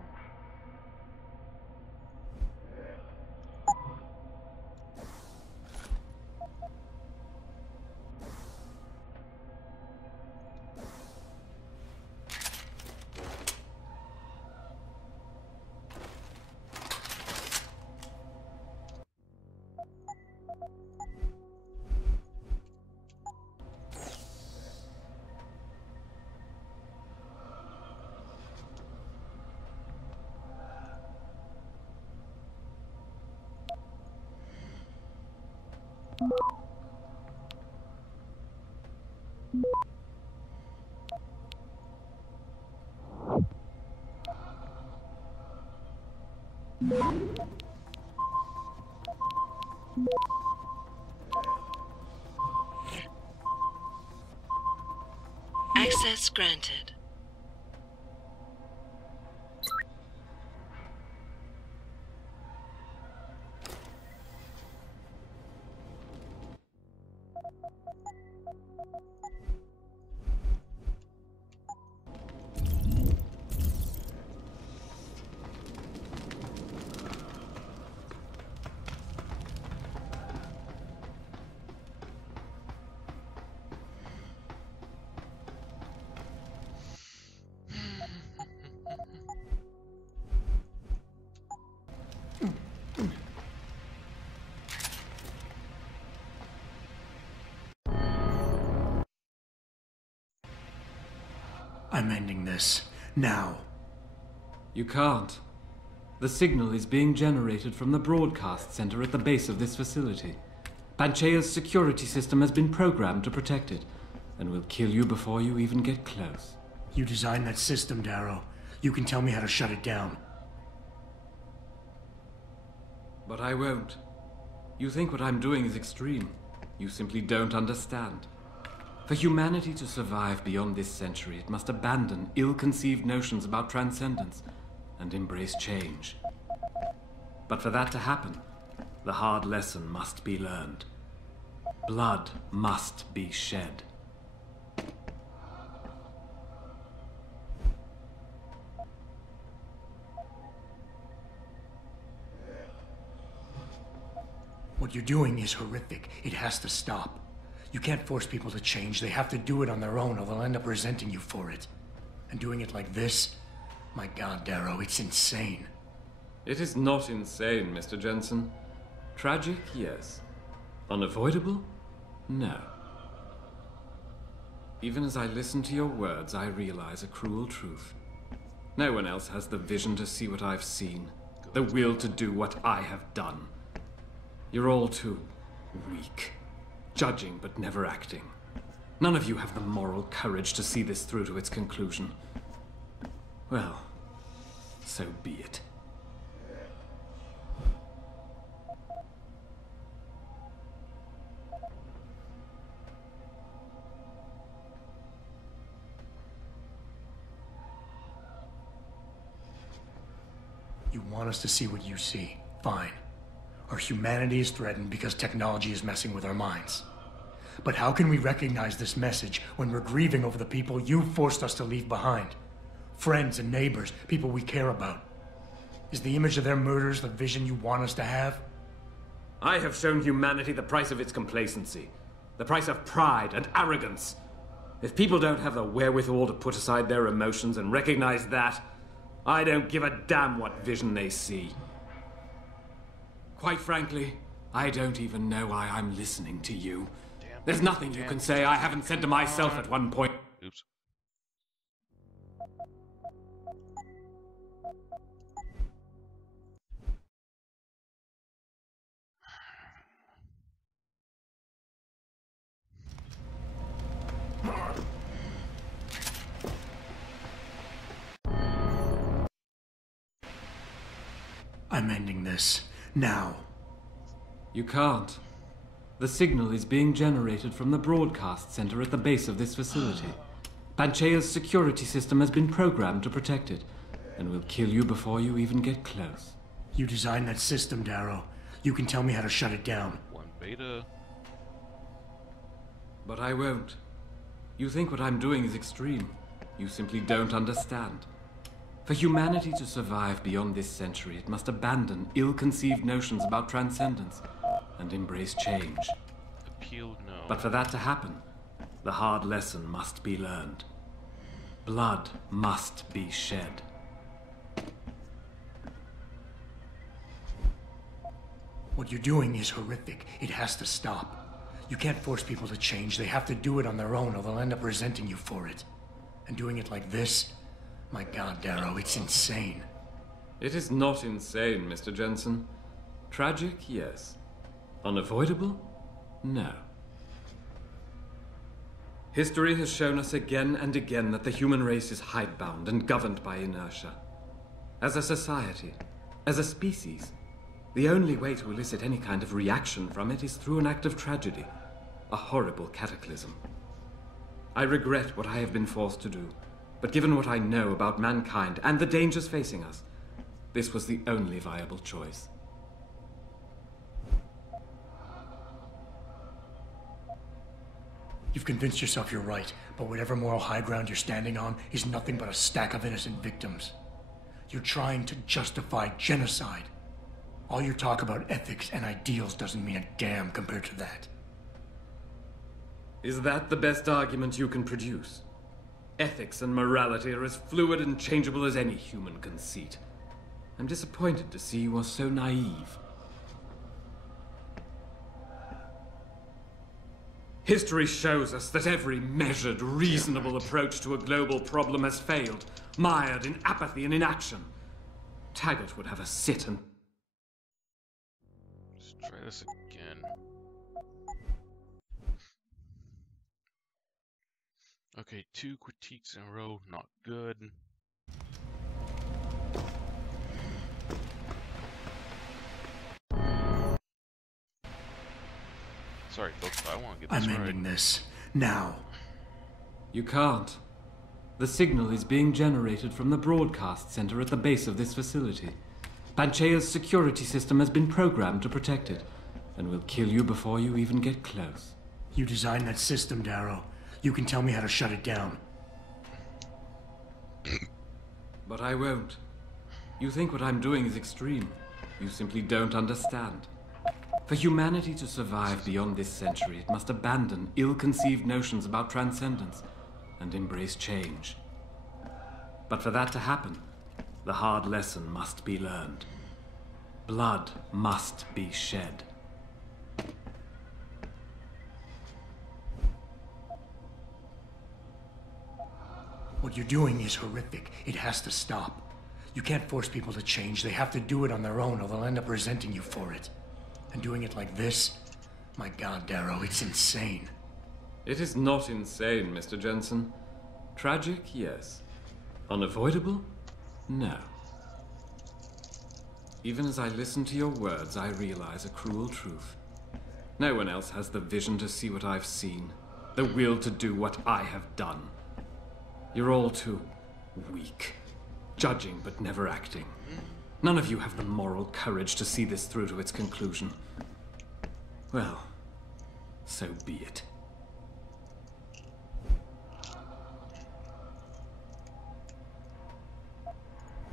Access granted. I'm ending this. Now. You can't. The signal is being generated from the broadcast center at the base of this facility. Panchea's security system has been programmed to protect it, and will kill you before you even get close. You designed that system, Darrow. You can tell me how to shut it down. But I won't. You think what I'm doing is extreme. You simply don't understand. For humanity to survive beyond this century, it must abandon ill-conceived notions about transcendence and embrace change. But for that to happen, the hard lesson must be learned. Blood must be shed. What you're doing is horrific. It has to stop. You can't force people to change. They have to do it on their own, or they'll end up resenting you for it. And doing it like this? My God, Darrow, it's insane. It is not insane, Mr. Jensen. Tragic, yes. Unavoidable? No. Even as I listen to your words, I realize a cruel truth. No one else has the vision to see what I've seen, the will to do what I have done. You're all too weak. Judging but never acting. None of you have the moral courage to see this through to its conclusion. Well, so be it. You want us to see what you see. Fine. Our humanity is threatened because technology is messing with our minds. But how can we recognize this message when we're grieving over the people you forced us to leave behind? Friends and neighbors, people we care about. Is the image of their murders the vision you want us to have? I have shown humanity the price of its complacency. The price of pride and arrogance. If people don't have the wherewithal to put aside their emotions and recognize that, I don't give a damn what vision they see. Quite frankly, I don't even know why I'm listening to you. There's nothing you can say I haven't said to myself at one point. Oops. I'm ending this. Now. You can't. The signal is being generated from the broadcast center at the base of this facility. Panchea's security system has been programmed to protect it, and will kill you before you even get close. You designed that system, Darrow. You can tell me how to shut it down. One beta. But I won't. You think what I'm doing is extreme. You simply don't understand. For humanity to survive beyond this century, it must abandon ill-conceived notions about transcendence and embrace change. Appeal, no. But for that to happen, the hard lesson must be learned. Blood must be shed. What you're doing is horrific. It has to stop. You can't force people to change. They have to do it on their own, or they'll end up resenting you for it. And doing it like this? My God, Darrow, it's insane. It is not insane, Mr. Jensen. Tragic, yes. Unavoidable? No. History has shown us again and again that the human race is hidebound and governed by inertia. As a society, as a species, the only way to elicit any kind of reaction from it is through an act of tragedy, a horrible cataclysm. I regret what I have been forced to do, but given what I know about mankind and the dangers facing us, this was the only viable choice. You've convinced yourself you're right, but whatever moral high ground you're standing on is nothing but a stack of innocent victims. You're trying to justify genocide. All your talk about ethics and ideals doesn't mean a damn compared to that. Is that the best argument you can produce? Ethics and morality are as fluid and changeable as any human conceit. I'm disappointed to see you are so naive. History shows us that every measured, reasonable approach to a global problem has failed, mired in apathy and inaction. Taggart would have us sit and... Let's try this again. Okay, 2 critiques in a row, not good. Sorry, folks, but I want to get this I'm ending this. Now. You can't. The signal is being generated from the broadcast center at the base of this facility. Panchea's security system has been programmed to protect it, and will kill you before you even get close. You designed that system, Darrow. You can tell me how to shut it down. But I won't. You think what I'm doing is extreme. You simply don't understand. For humanity to survive beyond this century, it must abandon ill-conceived notions about transcendence and embrace change. But for that to happen, the hard lesson must be learned. Blood must be shed. What you're doing is horrific. It has to stop. You can't force people to change. They have to do it on their own, or they'll end up resenting you for it. And doing it like this? My God, Darrow, it's insane. It is not insane, Mr. Jensen. Tragic, yes. Unavoidable? No. Even as I listen to your words, I realize a cruel truth. No one else has the vision to see what I've seen, the will to do what I have done. You're all too weak, judging but never acting. None of you have the moral courage to see this through to its conclusion. Well, so be it.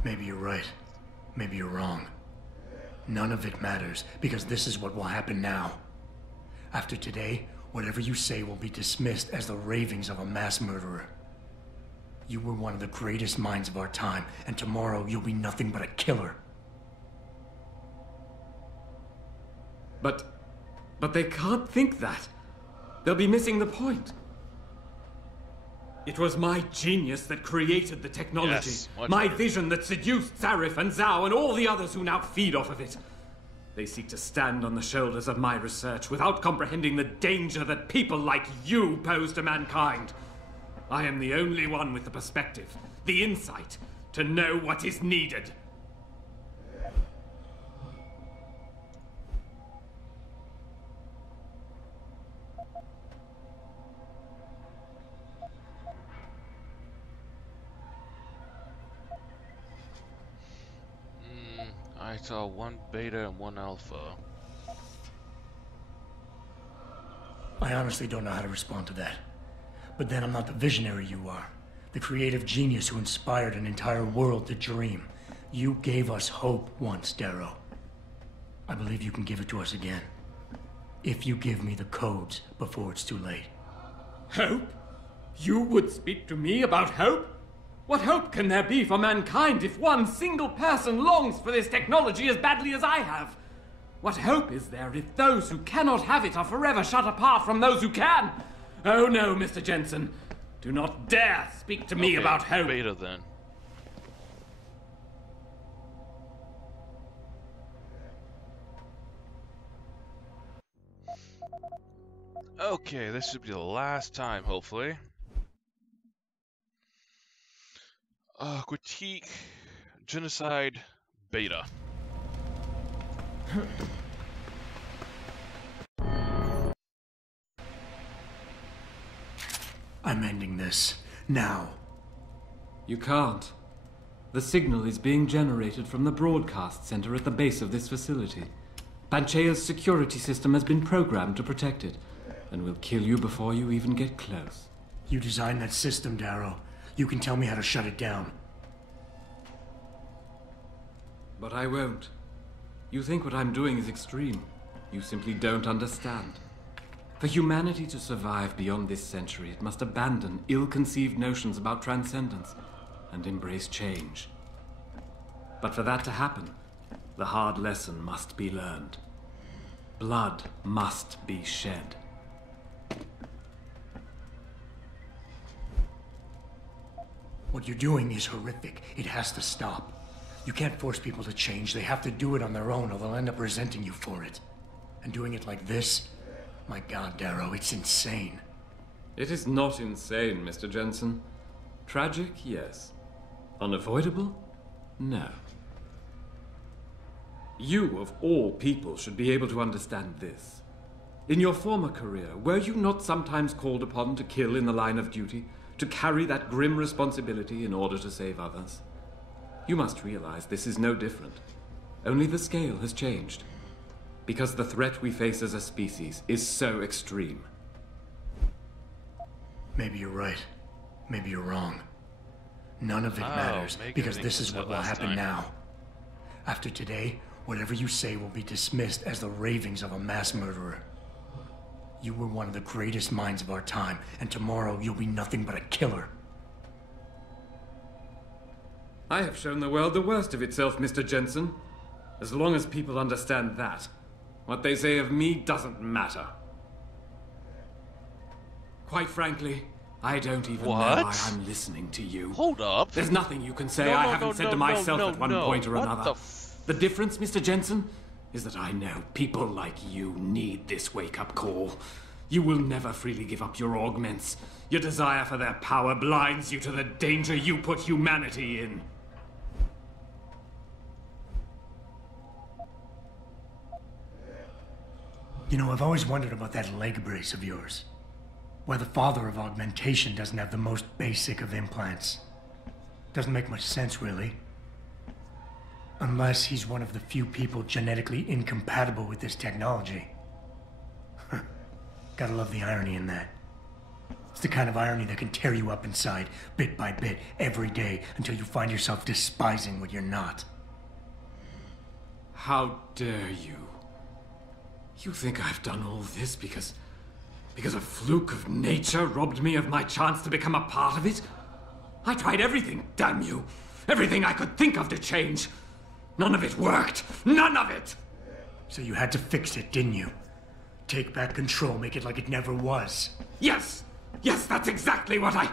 Maybe you're right. Maybe you're wrong. None of it matters, because this is what will happen now. After today, whatever you say will be dismissed as the ravings of a mass murderer. You were one of the greatest minds of our time, and tomorrow you'll be nothing but a killer. But they can't think that. They'll be missing the point. It was my genius that created the technology. Yes, my vision that seduced Sarif and Zhao and all the others who now feed off of it. They seek to stand on the shoulders of my research without comprehending the danger that people like you pose to mankind. I am the only one with the perspective, the insight, to know what is needed. I saw one beta and one alpha. I honestly don't know how to respond to that. But then I'm not the visionary you are. The creative genius who inspired an entire world to dream. You gave us hope once, Darrow. I believe you can give it to us again. If you give me the codes before it's too late. Hope? You would speak to me about hope? What hope can there be for mankind if one single person longs for this technology as badly as I have? What hope is there if those who cannot have it are forever shut apart from those who can? Oh no, Mr. Jensen. Do not dare speak to me about hope. Beta then. Okay, this should be the last time, hopefully. Critique Genocide Beta. I'm ending this. Now. You can't. The signal is being generated from the broadcast center at the base of this facility. Panchea's security system has been programmed to protect it, and will kill you before you even get close. You designed that system, Darrow. You can tell me how to shut it down. But I won't. You think what I'm doing is extreme. You simply don't understand. For humanity to survive beyond this century, it must abandon ill-conceived notions about transcendence and embrace change. But for that to happen, the hard lesson must be learned. Blood must be shed. What you're doing is horrific. It has to stop. You can't force people to change. They have to do it on their own, or they'll end up resenting you for it. And doing it like this? My God, Darrow, it's insane. It is not insane, Mr. Jensen. Tragic, yes. Unavoidable? No. You, of all people, should be able to understand this. In your former career, were you not sometimes called upon to kill in the line of duty? To carry that grim responsibility in order to save others? You must realize this is no different. Only the scale has changed. Because the threat we face as a species is so extreme. Maybe you're right. Maybe you're wrong. None of it matters, because this is what will happen now. After today, whatever you say will be dismissed as the ravings of a mass murderer. You were one of the greatest minds of our time, and tomorrow you'll be nothing but a killer. I have shown the world the worst of itself, Mr. Jensen. As long as people understand that, what they say of me doesn't matter. Quite frankly, I don't even know why I'm listening to you. Hold up. There's nothing you can say I haven't said to myself at one point or another. The difference, Mr. Jensen, is that I know people like you need this wake-up call. You will never freely give up your augments. Your desire for their power blinds you to the danger you put humanity in. You know, I've always wondered about that leg brace of yours. Why the father of augmentation doesn't have the most basic of implants. Doesn't make much sense, really. Unless he's one of the few people genetically incompatible with this technology. Gotta love the irony in that. It's the kind of irony that can tear you up inside, bit by bit, every day, until you find yourself despising what you're not. How dare you? You think I've done all this because a fluke of nature robbed me of my chance to become a part of it? I tried everything, damn you. Everything I could think of to change. None of it worked. None of it! So you had to fix it, didn't you? Take back control, make it like it never was. Yes! Yes, that's exactly what have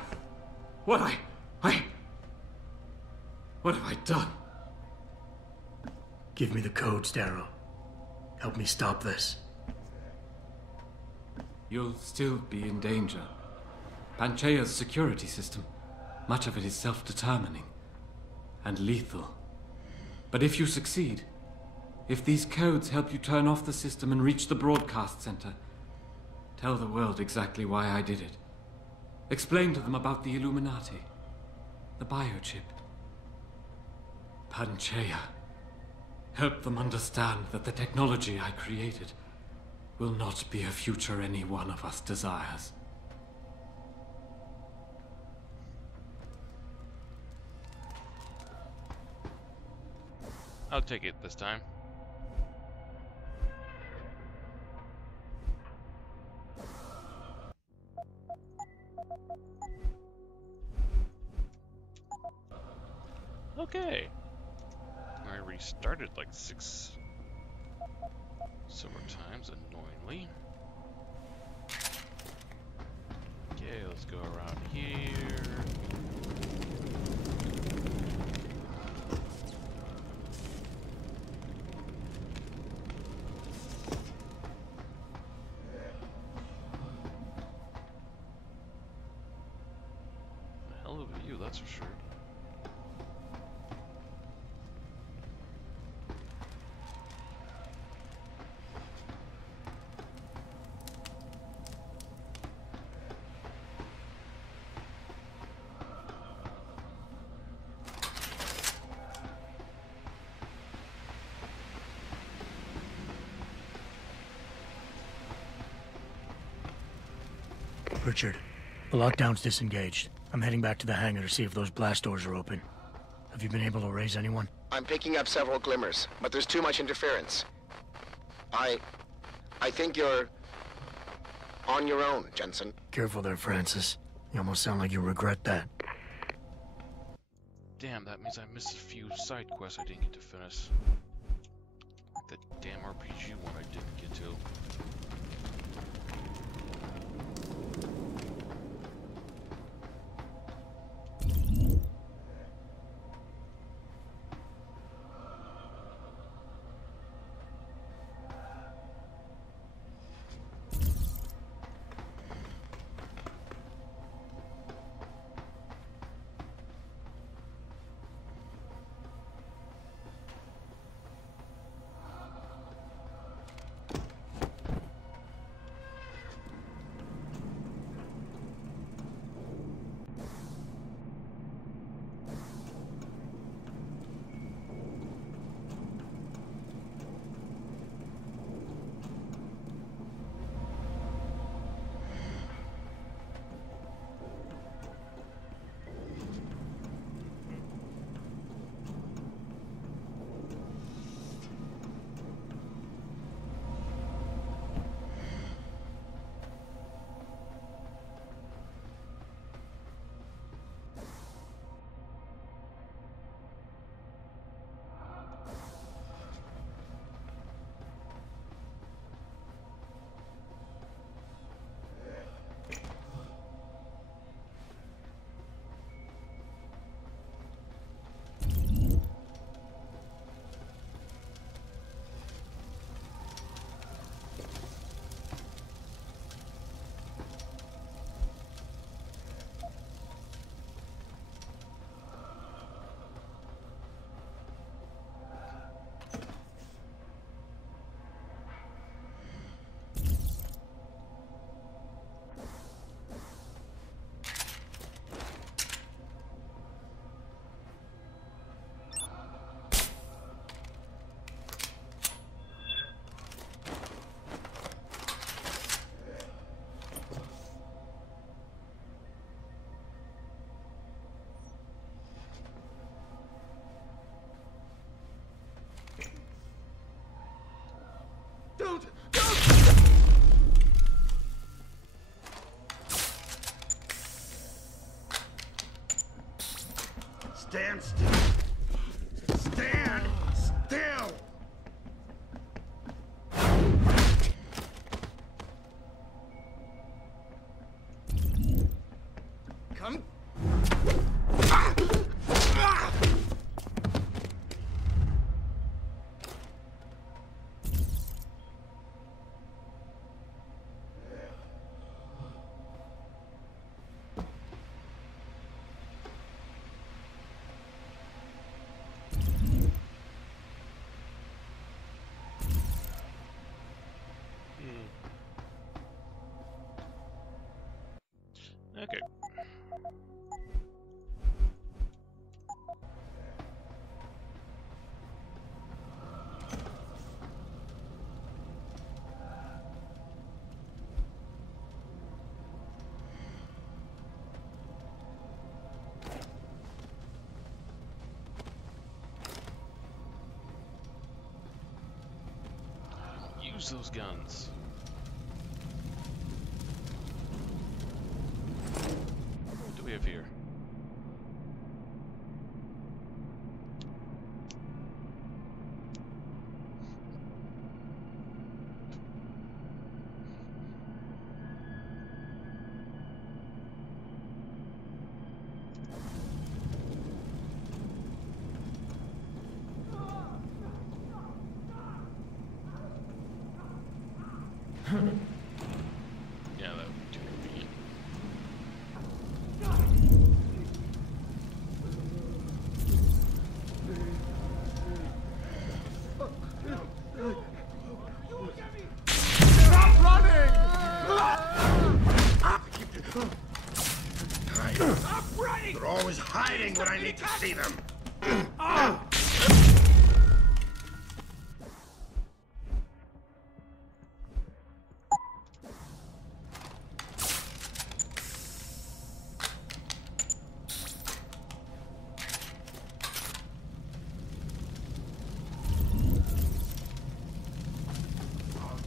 I done? Give me the codes, Darrow. Help me stop this. You'll still be in danger. Panchea's security system, much of it is self-determining and lethal. But if you succeed, if these codes help you turn off the system and reach the broadcast center, tell the world exactly why I did it. Explain to them about the Illuminati, the biochip, Panchea. Help them understand that the technology I created will not be a future any one of us desires. I'll take it this time. Okay. I restarted like 6 several times, annoyingly. Okay, let's go around here. A hell of a view, that's for sure. Richard, the lockdown's disengaged. I'm heading back to the hangar to see if those blast doors are open. Have you been able to raise anyone? I'm picking up several glimmers, but there's too much interference. I think you're on your own, Jensen. Careful there, Francis. You almost sound like you regret that. Damn, that means I missed a few side quests I didn't get to finish. The damn RPG one I didn't get to. Don't! Stand still. Stand still. Come. Okay. Use those guns. What do we have here? Yeah, that would be too convenient. Stop running! Stop running! They're always hiding when I need to see them.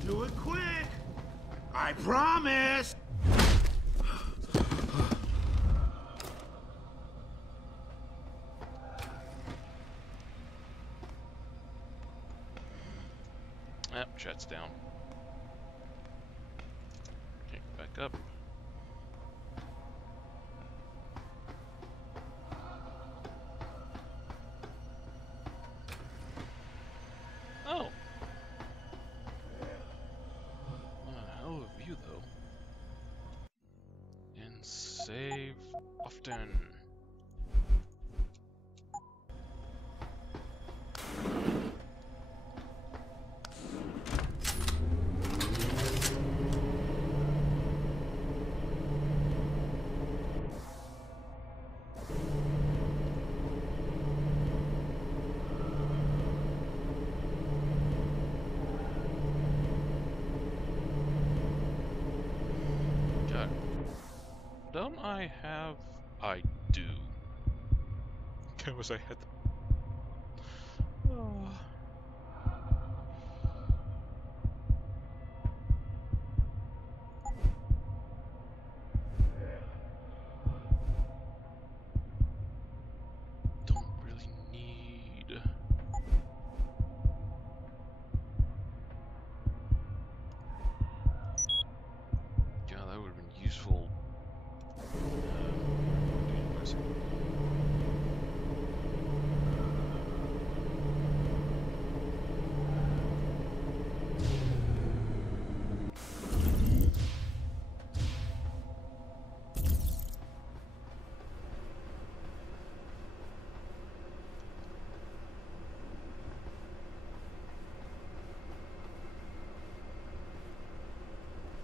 Do it quick! I promise! Yep, shuts down. Can't go back up. Oh! Hell of a view, though. And save often. God. Don't I have... I do. Was I had... Oh. Don't really need... Yeah, that would have been useful.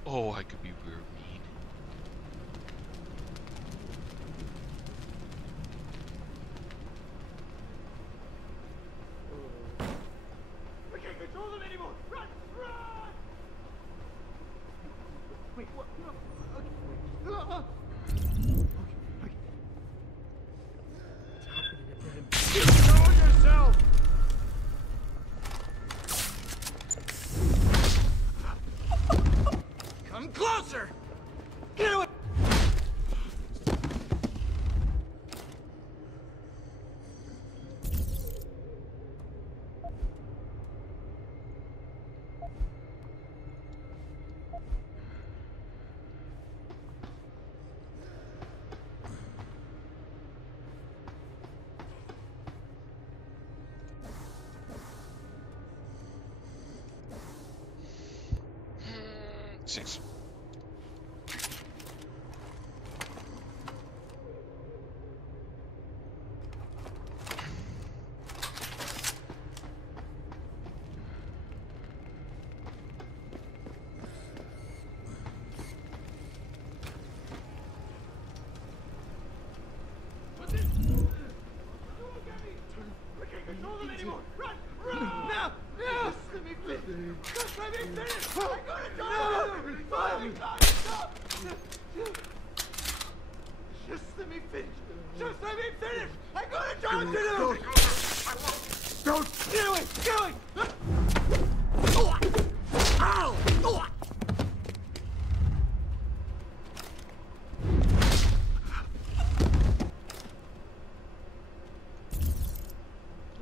Oh, I could be real mean. We can't control them anymore! Run! Run! Wait, what? No. Okay. Okay. What's happening again? Control yourself! 6.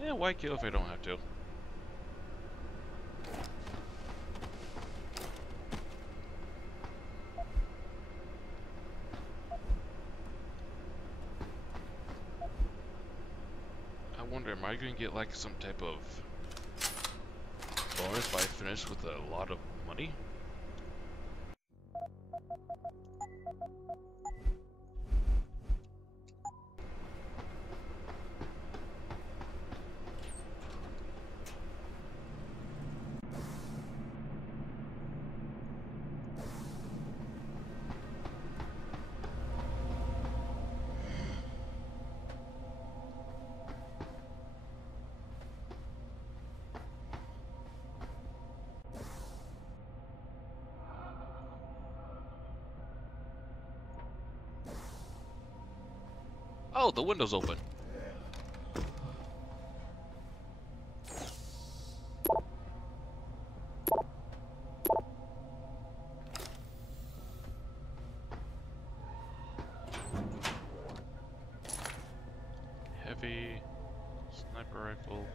Yeah, why kill if I don't have to? I wonder, am I going to get like some type of bonus if I finish with a lot of money? Oh, the window's open. Heavy sniper rifle.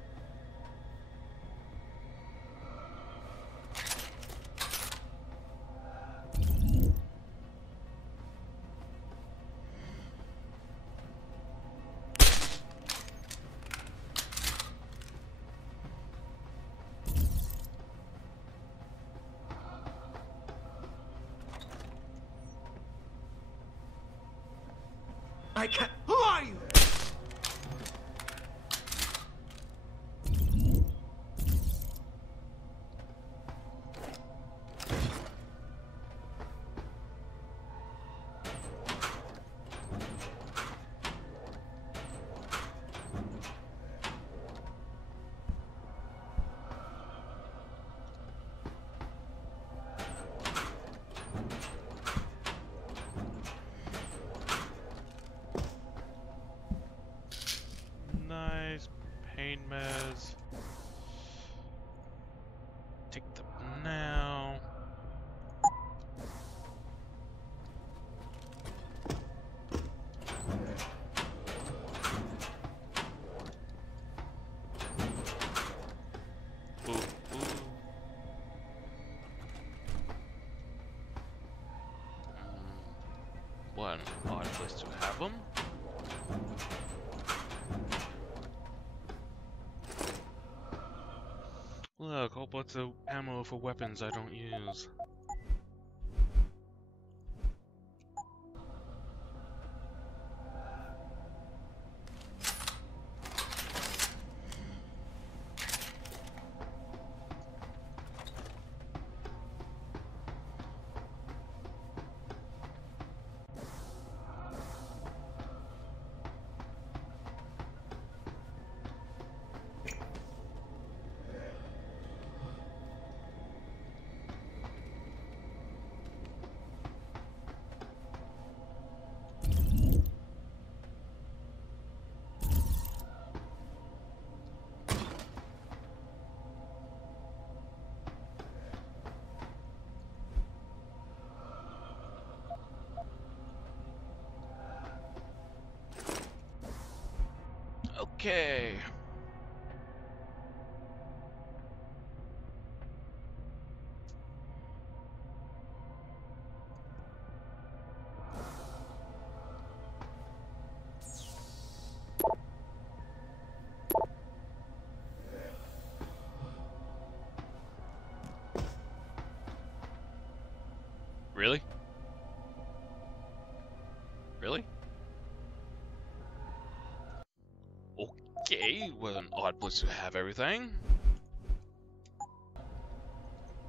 I can't. Who are you? Nice pain meds. Take them now. Ooh, ooh. What an odd place to have them. Look, whole bunch of ammo for weapons I don't use. Okay. Really? Really? Okay, what an odd place to have everything.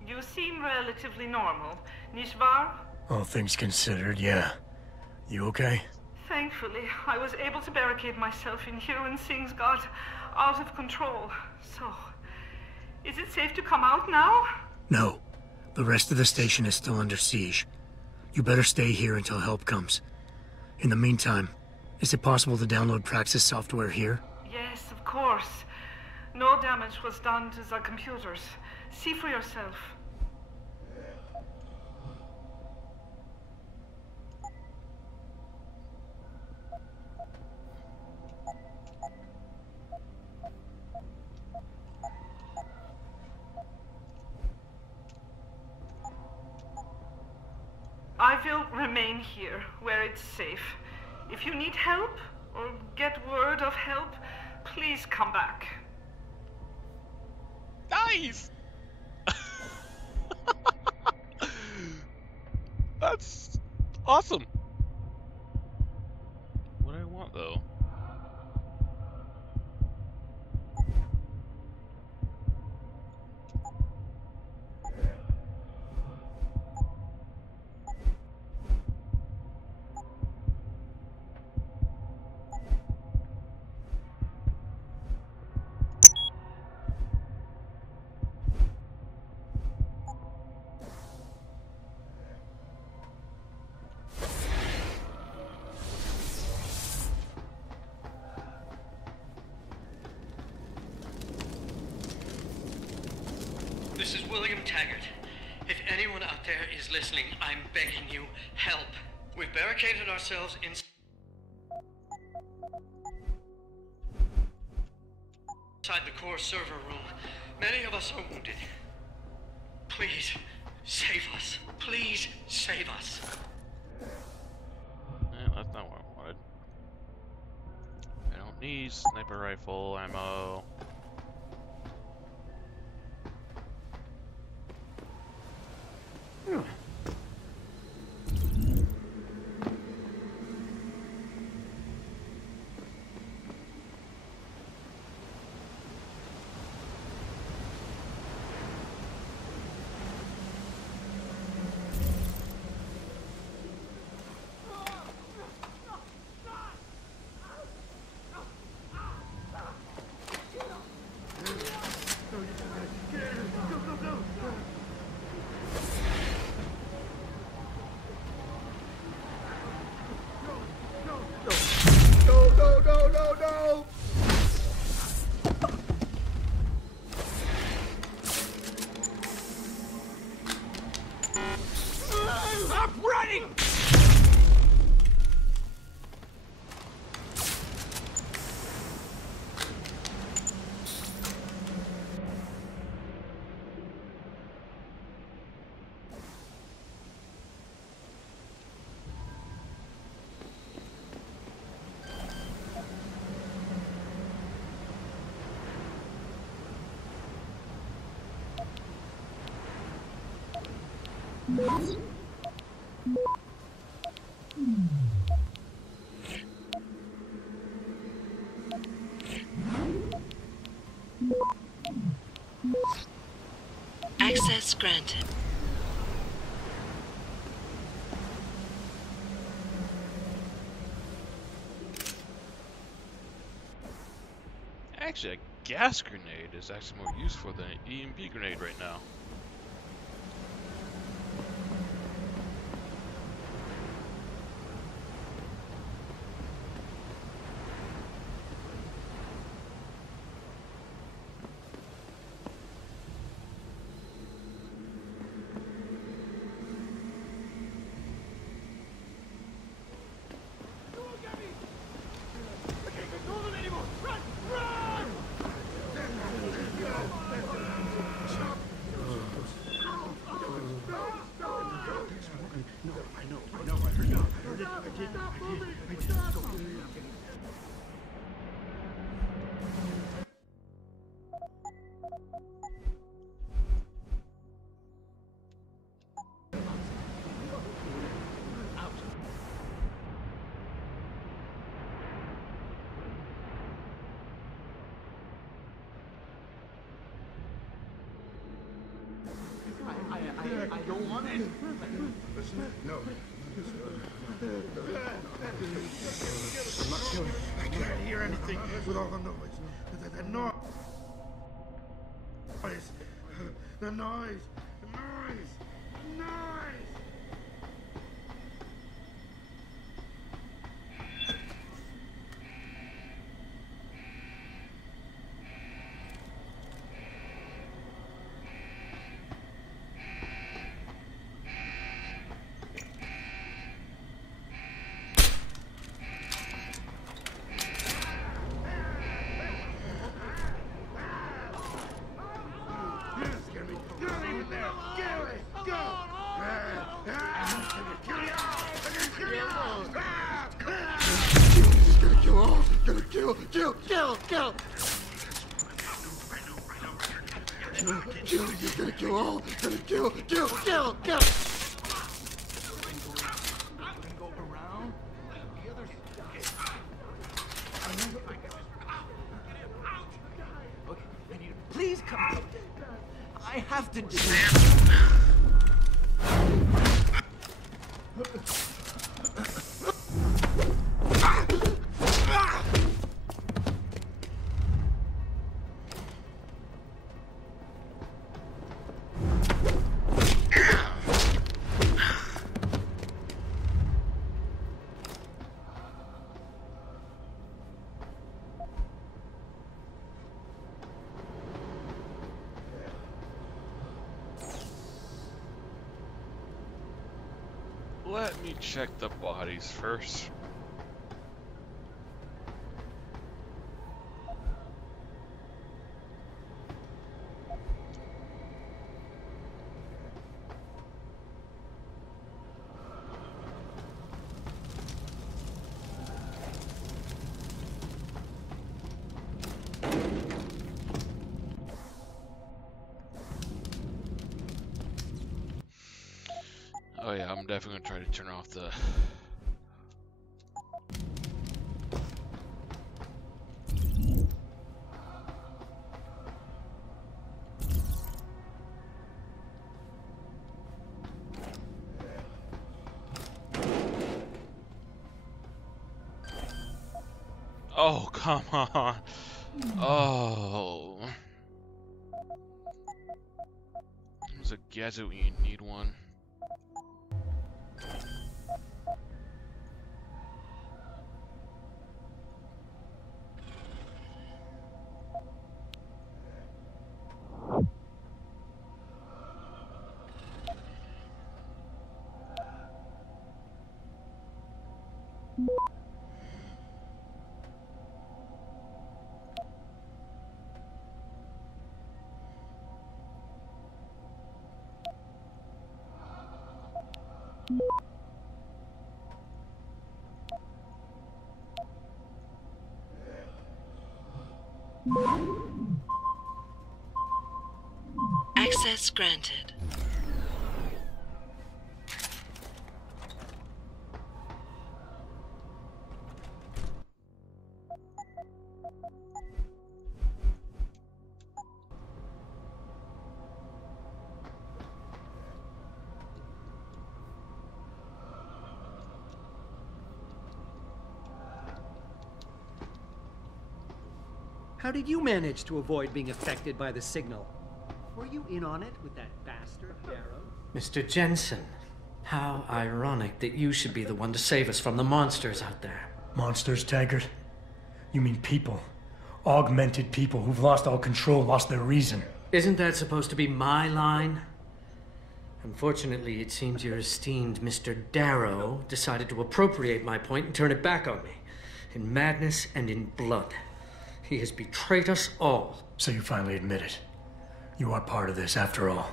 You seem relatively normal, nicht wahr? All things considered, yeah. You okay? Thankfully, I was able to barricade myself in here when things got out of control. So, is it safe to come out now? No. The rest of the station is still under siege. You better stay here until help comes. In the meantime, is it possible to download Praxis software here? Yes, of course. No damage was done to the computers. See for yourself. I will remain here, where it's safe. If you need help, or get word of help, please come back. Nice! That's awesome! What do I want, though? This is William Taggart. If anyone out there is listening, I'm begging you, help. We've barricaded ourselves inside the core server room. Many of us are wounded. Please, save us. Please, save us. Yeah, that's not what I wanted. I don't need sniper rifle ammo. No! Stop running! Access granted. Actually, a gas grenade is actually more useful than an EMP grenade right now. I don't want it. Listen, no. I'm not killing. I can't hear anything with all the noise. The noise. The noise. Kill! He's gonna kill all! Gonna kill! Go around the other Okay, please come. I have to do Let me check the bodies first. Oh yeah, I'm definitely gonna try to turn off the... Oh, come on. Oh. There's a gadget we need one. Access granted. How did you manage to avoid being affected by the signal? Were you in on it with that bastard, Darrow? Mr. Jensen, how ironic that you should be the one to save us from the monsters out there. Monsters, Taggart? You mean people. Augmented people who've lost all control, lost their reason. Isn't that supposed to be my line? Unfortunately, it seems your esteemed Mr. Darrow decided to appropriate my point and turn it back on me. In madness and in blood. He has betrayed us all. So you finally admit it. You are part of this after all.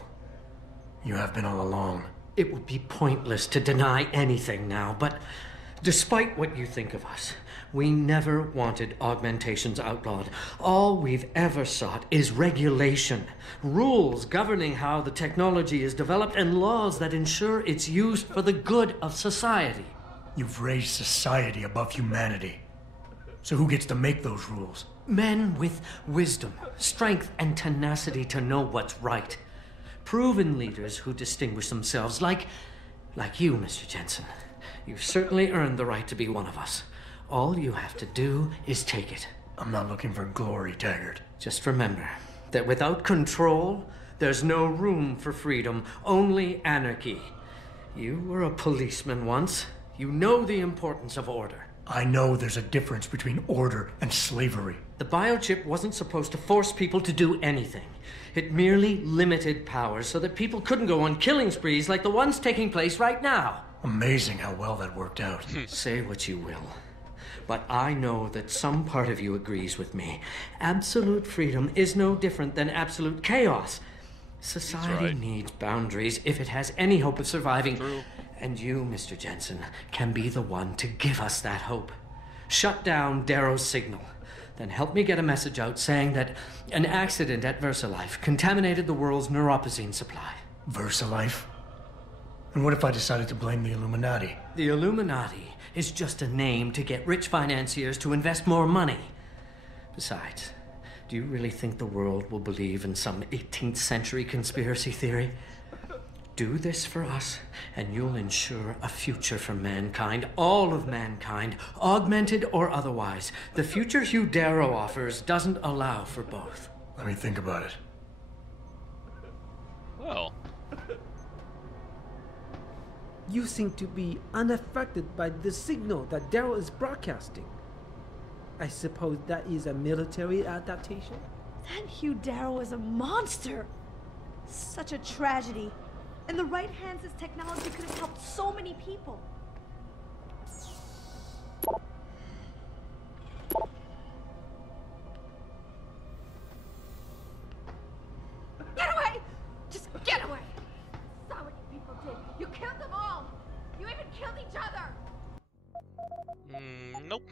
You have been all along. It would be pointless to deny anything now, but despite what you think of us, we never wanted augmentations outlawed. All we've ever sought is regulation, rules governing how the technology is developed, and laws that ensure its use for the good of society. You've raised society above humanity. So who gets to make those rules? Men with wisdom, strength, and tenacity to know what's right. proven leaders who distinguish themselves, like you, Mr. Jensen. You've certainly earned the right to be one of us. All you have to do is take it. I'm not looking for glory, Taggart. Just remember that without control, there's no room for freedom, only anarchy. You were a policeman once. You know the importance of order. I know there's a difference between order and slavery. The biochip wasn't supposed to force people to do anything. It merely limited powers so that people couldn't go on killing sprees like the ones taking place right now. Amazing how well that worked out. Say what you will, but I know that some part of you agrees with me. Absolute freedom is no different than absolute chaos. Society needs boundaries if it has any hope of surviving. True. And you, Mr. Jensen, can be the one to give us that hope. Shut down Darrow's signal. Then help me get a message out saying that an accident at VersaLife contaminated the world's neuropozyne supply. VersaLife? And what if I decided to blame the Illuminati? The Illuminati is just a name to get rich financiers to invest more money. Besides, do you really think the world will believe in some 18th century conspiracy theory? Do this for us, and you'll ensure a future for mankind, all of mankind, augmented or otherwise. The future Hugh Darrow offers doesn't allow for both. Let me think about it. Well. You seem to be unaffected by the signal that Darrow is broadcasting. I suppose that is a military adaptation? That Hugh Darrow is a monster. Such a tragedy. In the right hands, this technology could have helped so many people. Get away! Just get away! Saw what you people did. You killed them all. You even killed each other. Nope.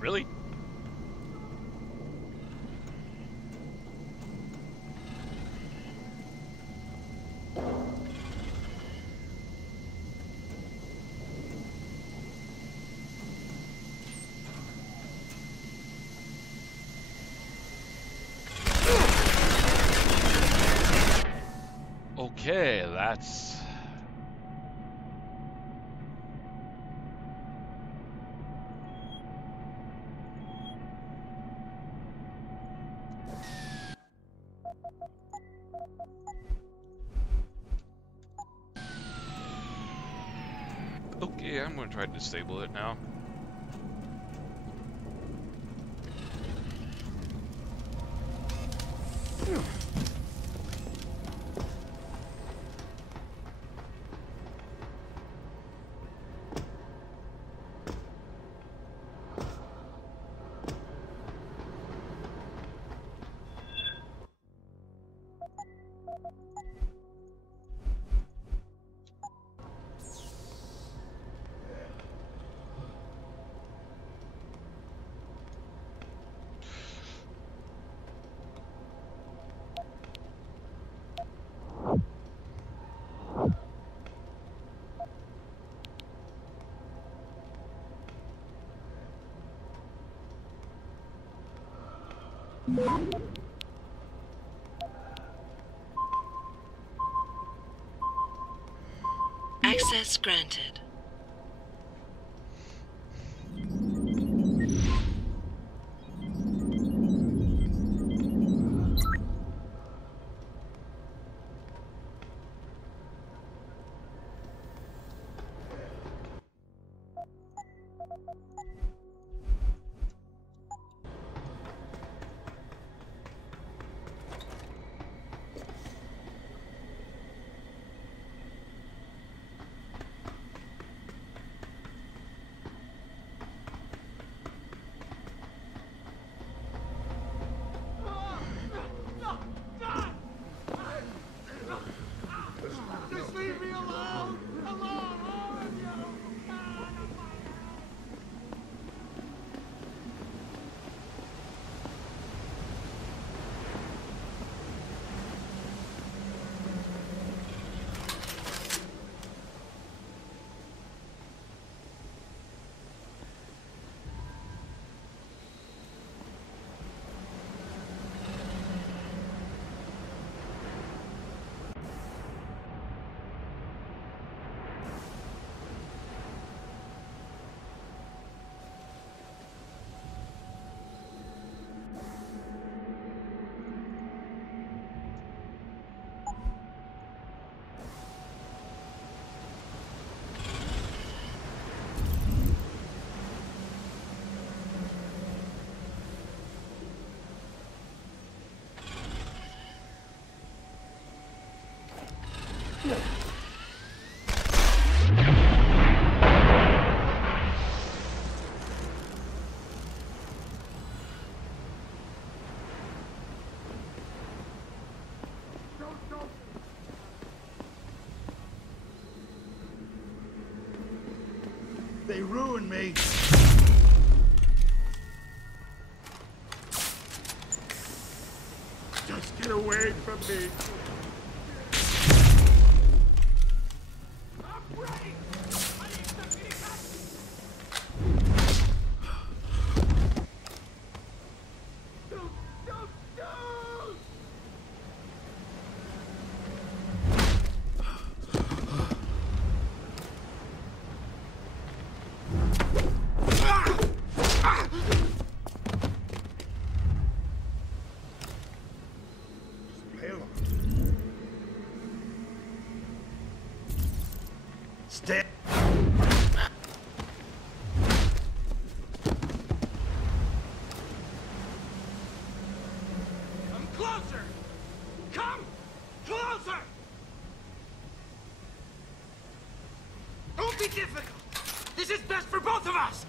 Really? Okay, that's... Okay, I'm gonna try to disable it now. Access granted. They ruined me. Just get away from me. I'm ready! I need something to cut! Stay. Come closer! Come closer! Don't be difficult! This is best for both of us!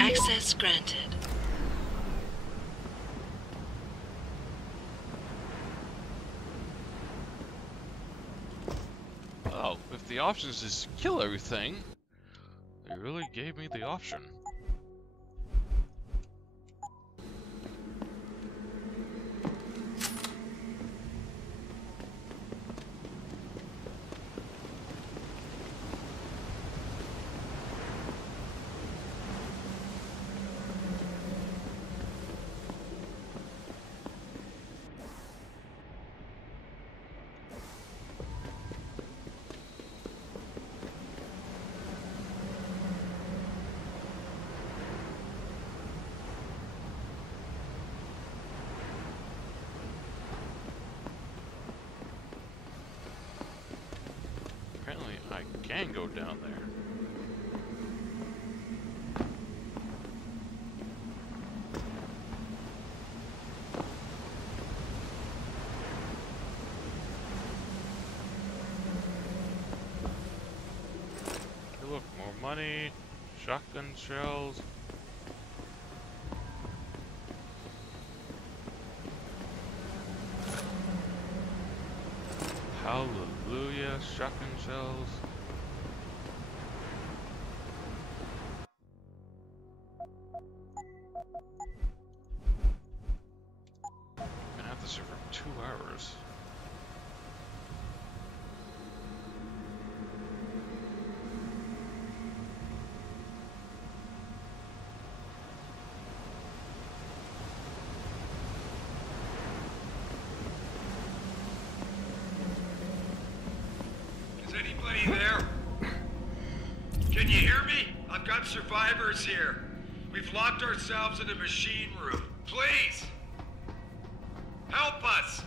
Access granted. Well, if the option is just kill everything, they really gave me the option. Apparently, I can go down there. Hey, look, more money, shotgun shells. Hallelujah, shotgun shells. I'm gonna have to sit for 2 hours. Is anybody there? Can you hear me? I've got survivors here. We've locked ourselves in a machine room. Please! Help us!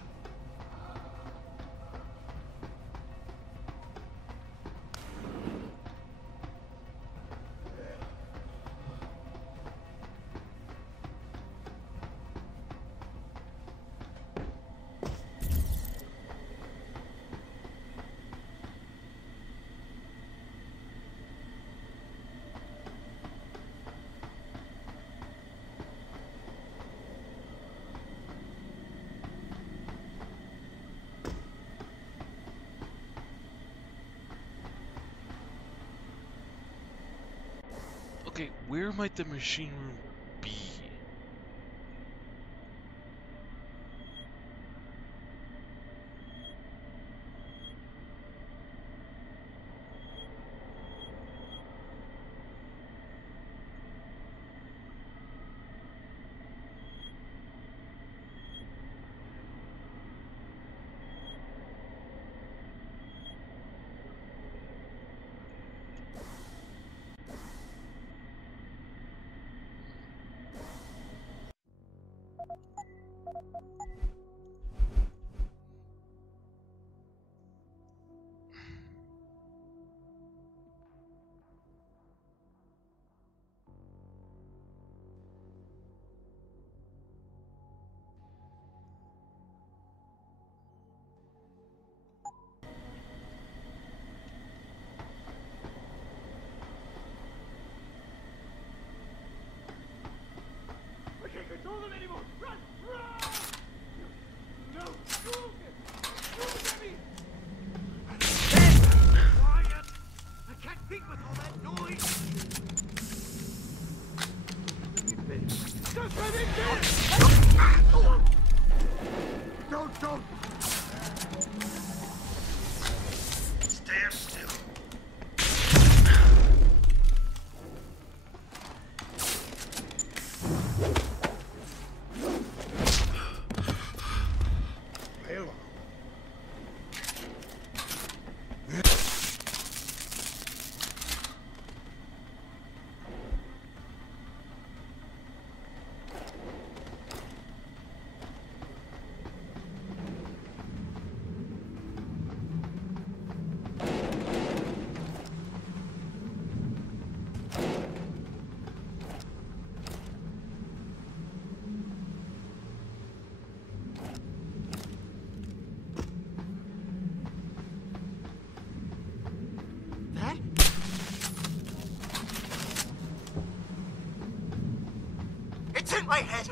Okay, where might the machine room be? I can't control them anymore! Run! Run! No! Move it! Move at me! Quiet! I can't think with all that noise! Just let me finish! Don't! Stand still. Lay along. That? It's in my head!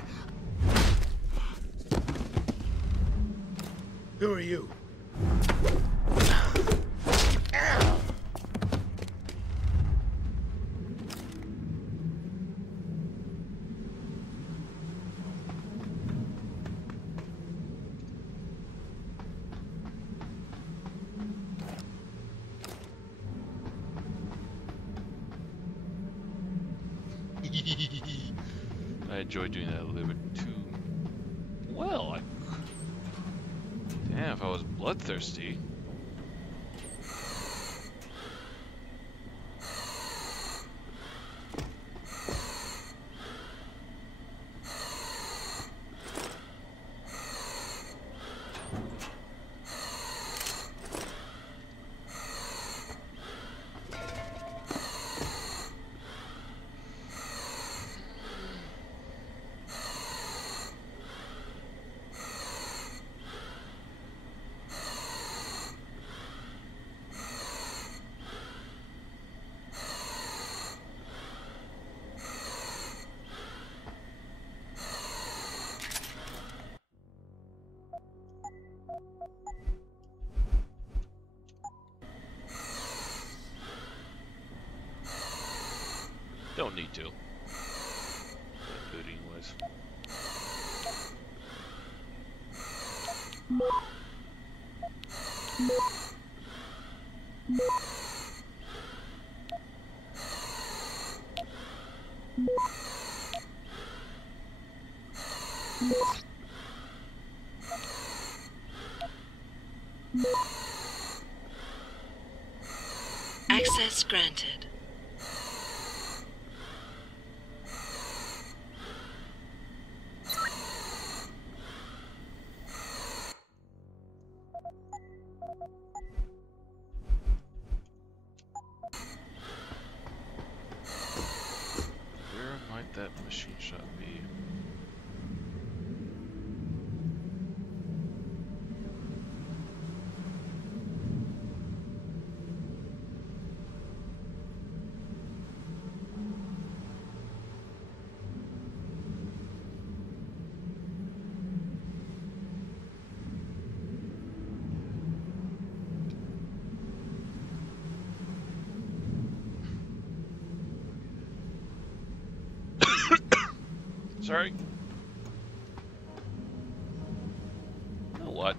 Who are you? I enjoy doing that a little bit too well. Damn, if I was bloodthirsty. Don't need to. Do it anyways. Access granted. Where might that machine shop be? Sorry. You know what?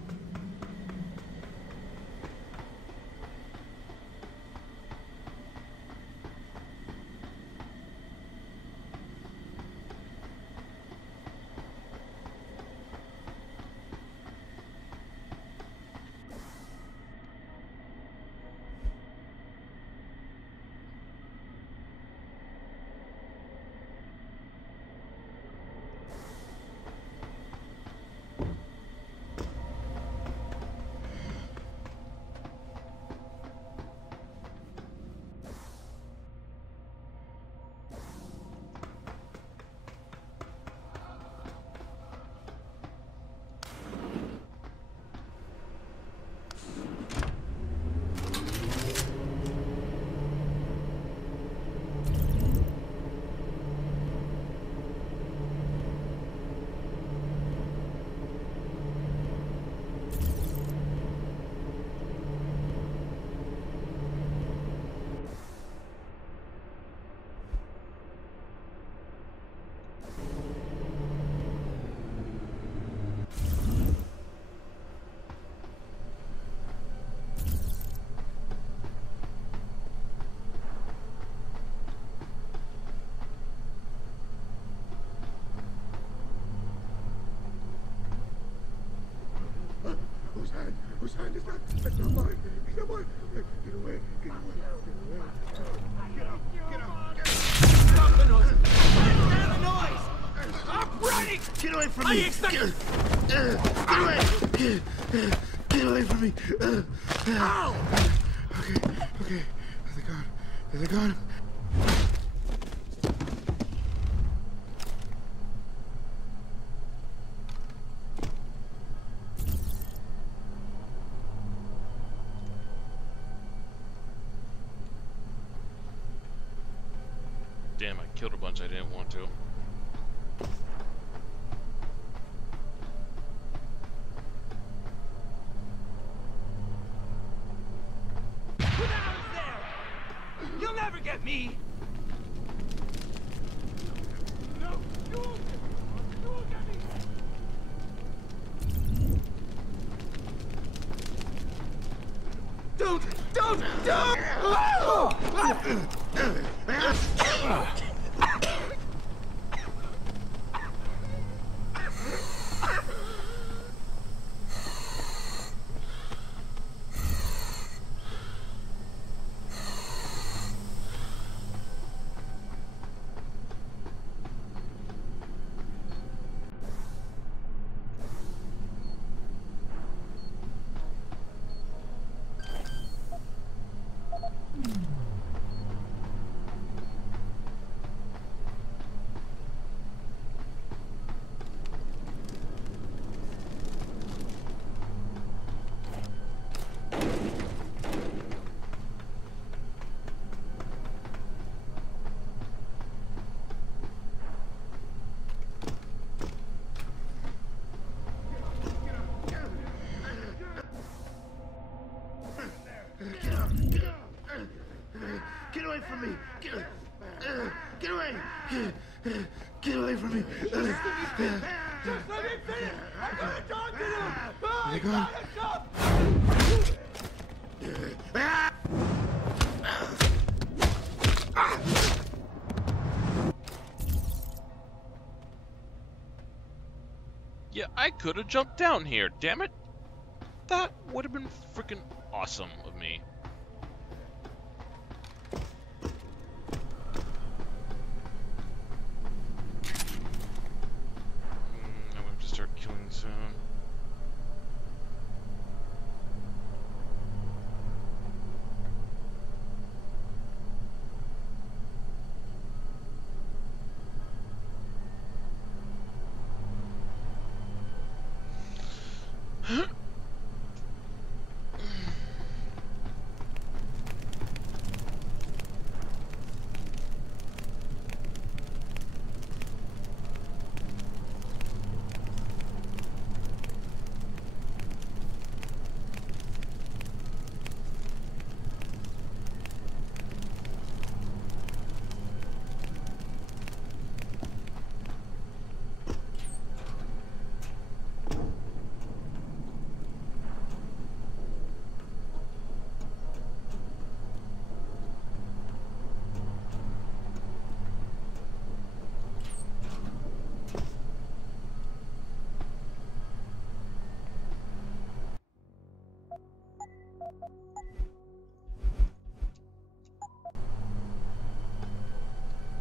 Whose hand is that? That's not mine. It's not mine. Get away. Get away. Get away. Get out. Get out. Get out. Stop the noise! Stand the noise! Stop running! Get away from me! I expect... Get away! Get away from me! Ow! Okay. Is it gone? Damn, I killed a bunch I didn't want to. Who the hell is there? You'll never get me! No! You won't get me! Don't! Get away from me! Get away! Get away from me! Just let me finish! I'm gonna talk to them! Is it gone? Yeah, I could have jumped down here, damn it! That would have been freaking awesome of me. I'm gonna have to start killing soon.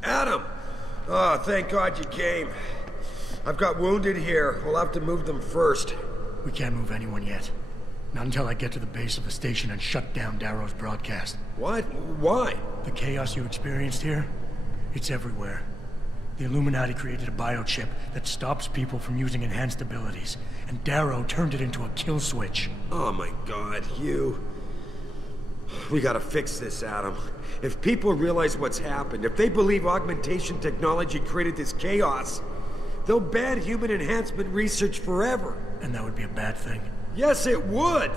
Adam! Oh, thank God you came. I've got wounded here. We'll have to move them first. We can't move anyone yet. Not until I get to the base of the station and shut down Darrow's broadcast. What? Why? The chaos you experienced here, it's everywhere. The Illuminati created a biochip that stops people from using enhanced abilities, and Darrow turned it into a kill switch. Oh my God, you... We gotta fix this, Adam. If people realize what's happened, if they believe augmentation technology created this chaos, they'll ban human enhancement research forever. And that would be a bad thing. Yes, it would!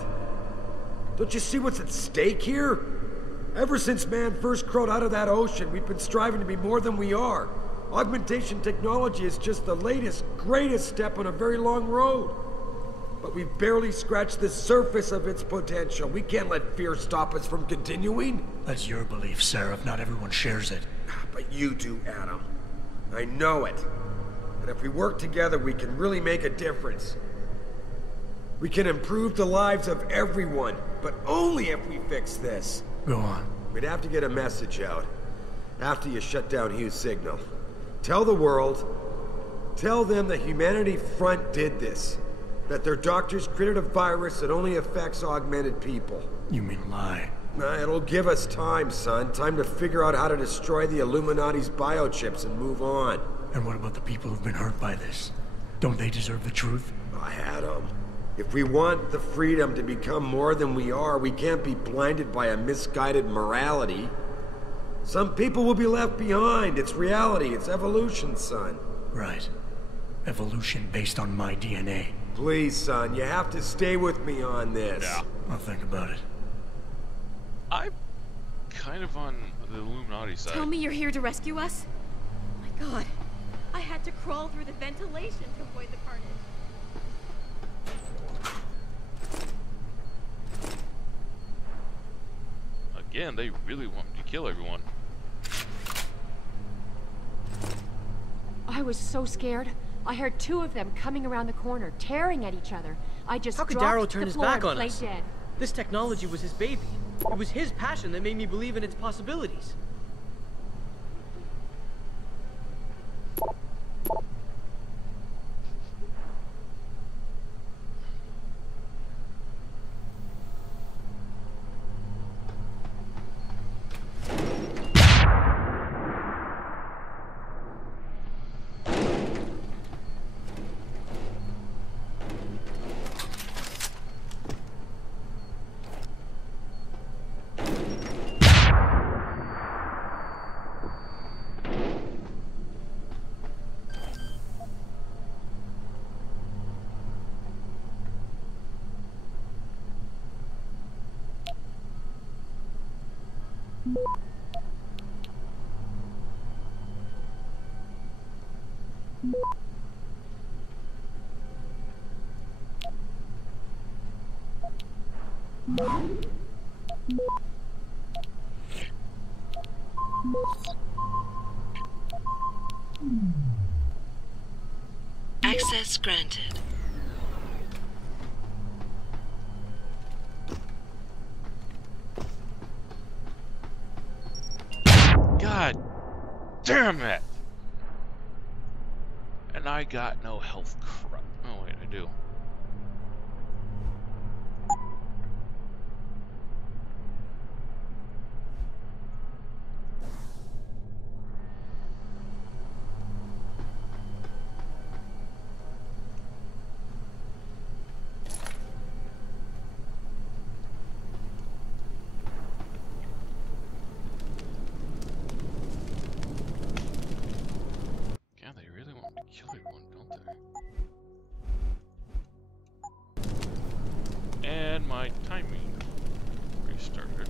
Don't you see what's at stake here? Ever since man first crawled out of that ocean, we've been striving to be more than we are. Augmentation technology is just the latest, greatest step on a very long road. But we've barely scratched the surface of its potential. We can't let fear stop us from continuing. That's your belief, Seraph. Not everyone shares it. But you do, Adam. I know it. And if we work together, we can really make a difference. We can improve the lives of everyone, but only if we fix this. Go on. We'd have to get a message out after you shut down Hugh's signal. Tell the world, tell them the Humanity Front did this. That their doctors created a virus that only affects augmented people. You mean lie? It'll give us time, son. Time to figure out how to destroy the Illuminati's biochips and move on. And what about the people who've been hurt by this? Don't they deserve the truth? I had them. If we want the freedom to become more than we are, we can't be blinded by a misguided morality. Some people will be left behind. It's reality. It's evolution, son. Right. Evolution based on my DNA. Please, son, you have to stay with me on this. Yeah. I'll think about it. I'm kind of on the Illuminati side. Tell me you're here to rescue us? Oh my god. I had to crawl through the ventilation to avoid the carnage. Again, they really want me to kill everyone. I was so scared. I heard two of them coming around the corner, tearing at each other. I just How could dropped Darrow to turn the his floor back and on played us? dead. This technology was his baby. It was his passion that made me believe in its possibilities. Access granted. God damn it! And I got no health crap. Oh wait, I do. Kill everyone, don't they? And my timing restarted.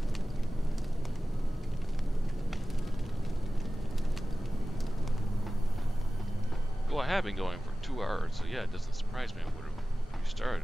Well, I have been going for 2 hours, so yeah, it doesn't surprise me it would have restarted.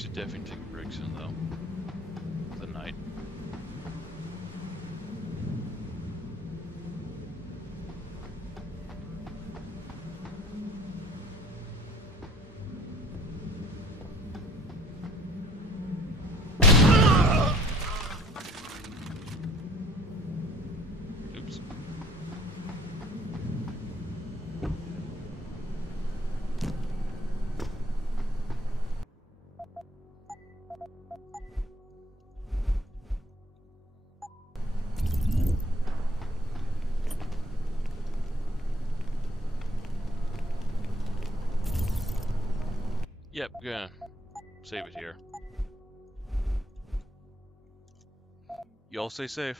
should definitely take a break soon, though. For the night. Oops. Yep, gonna save it here. Y'all stay safe.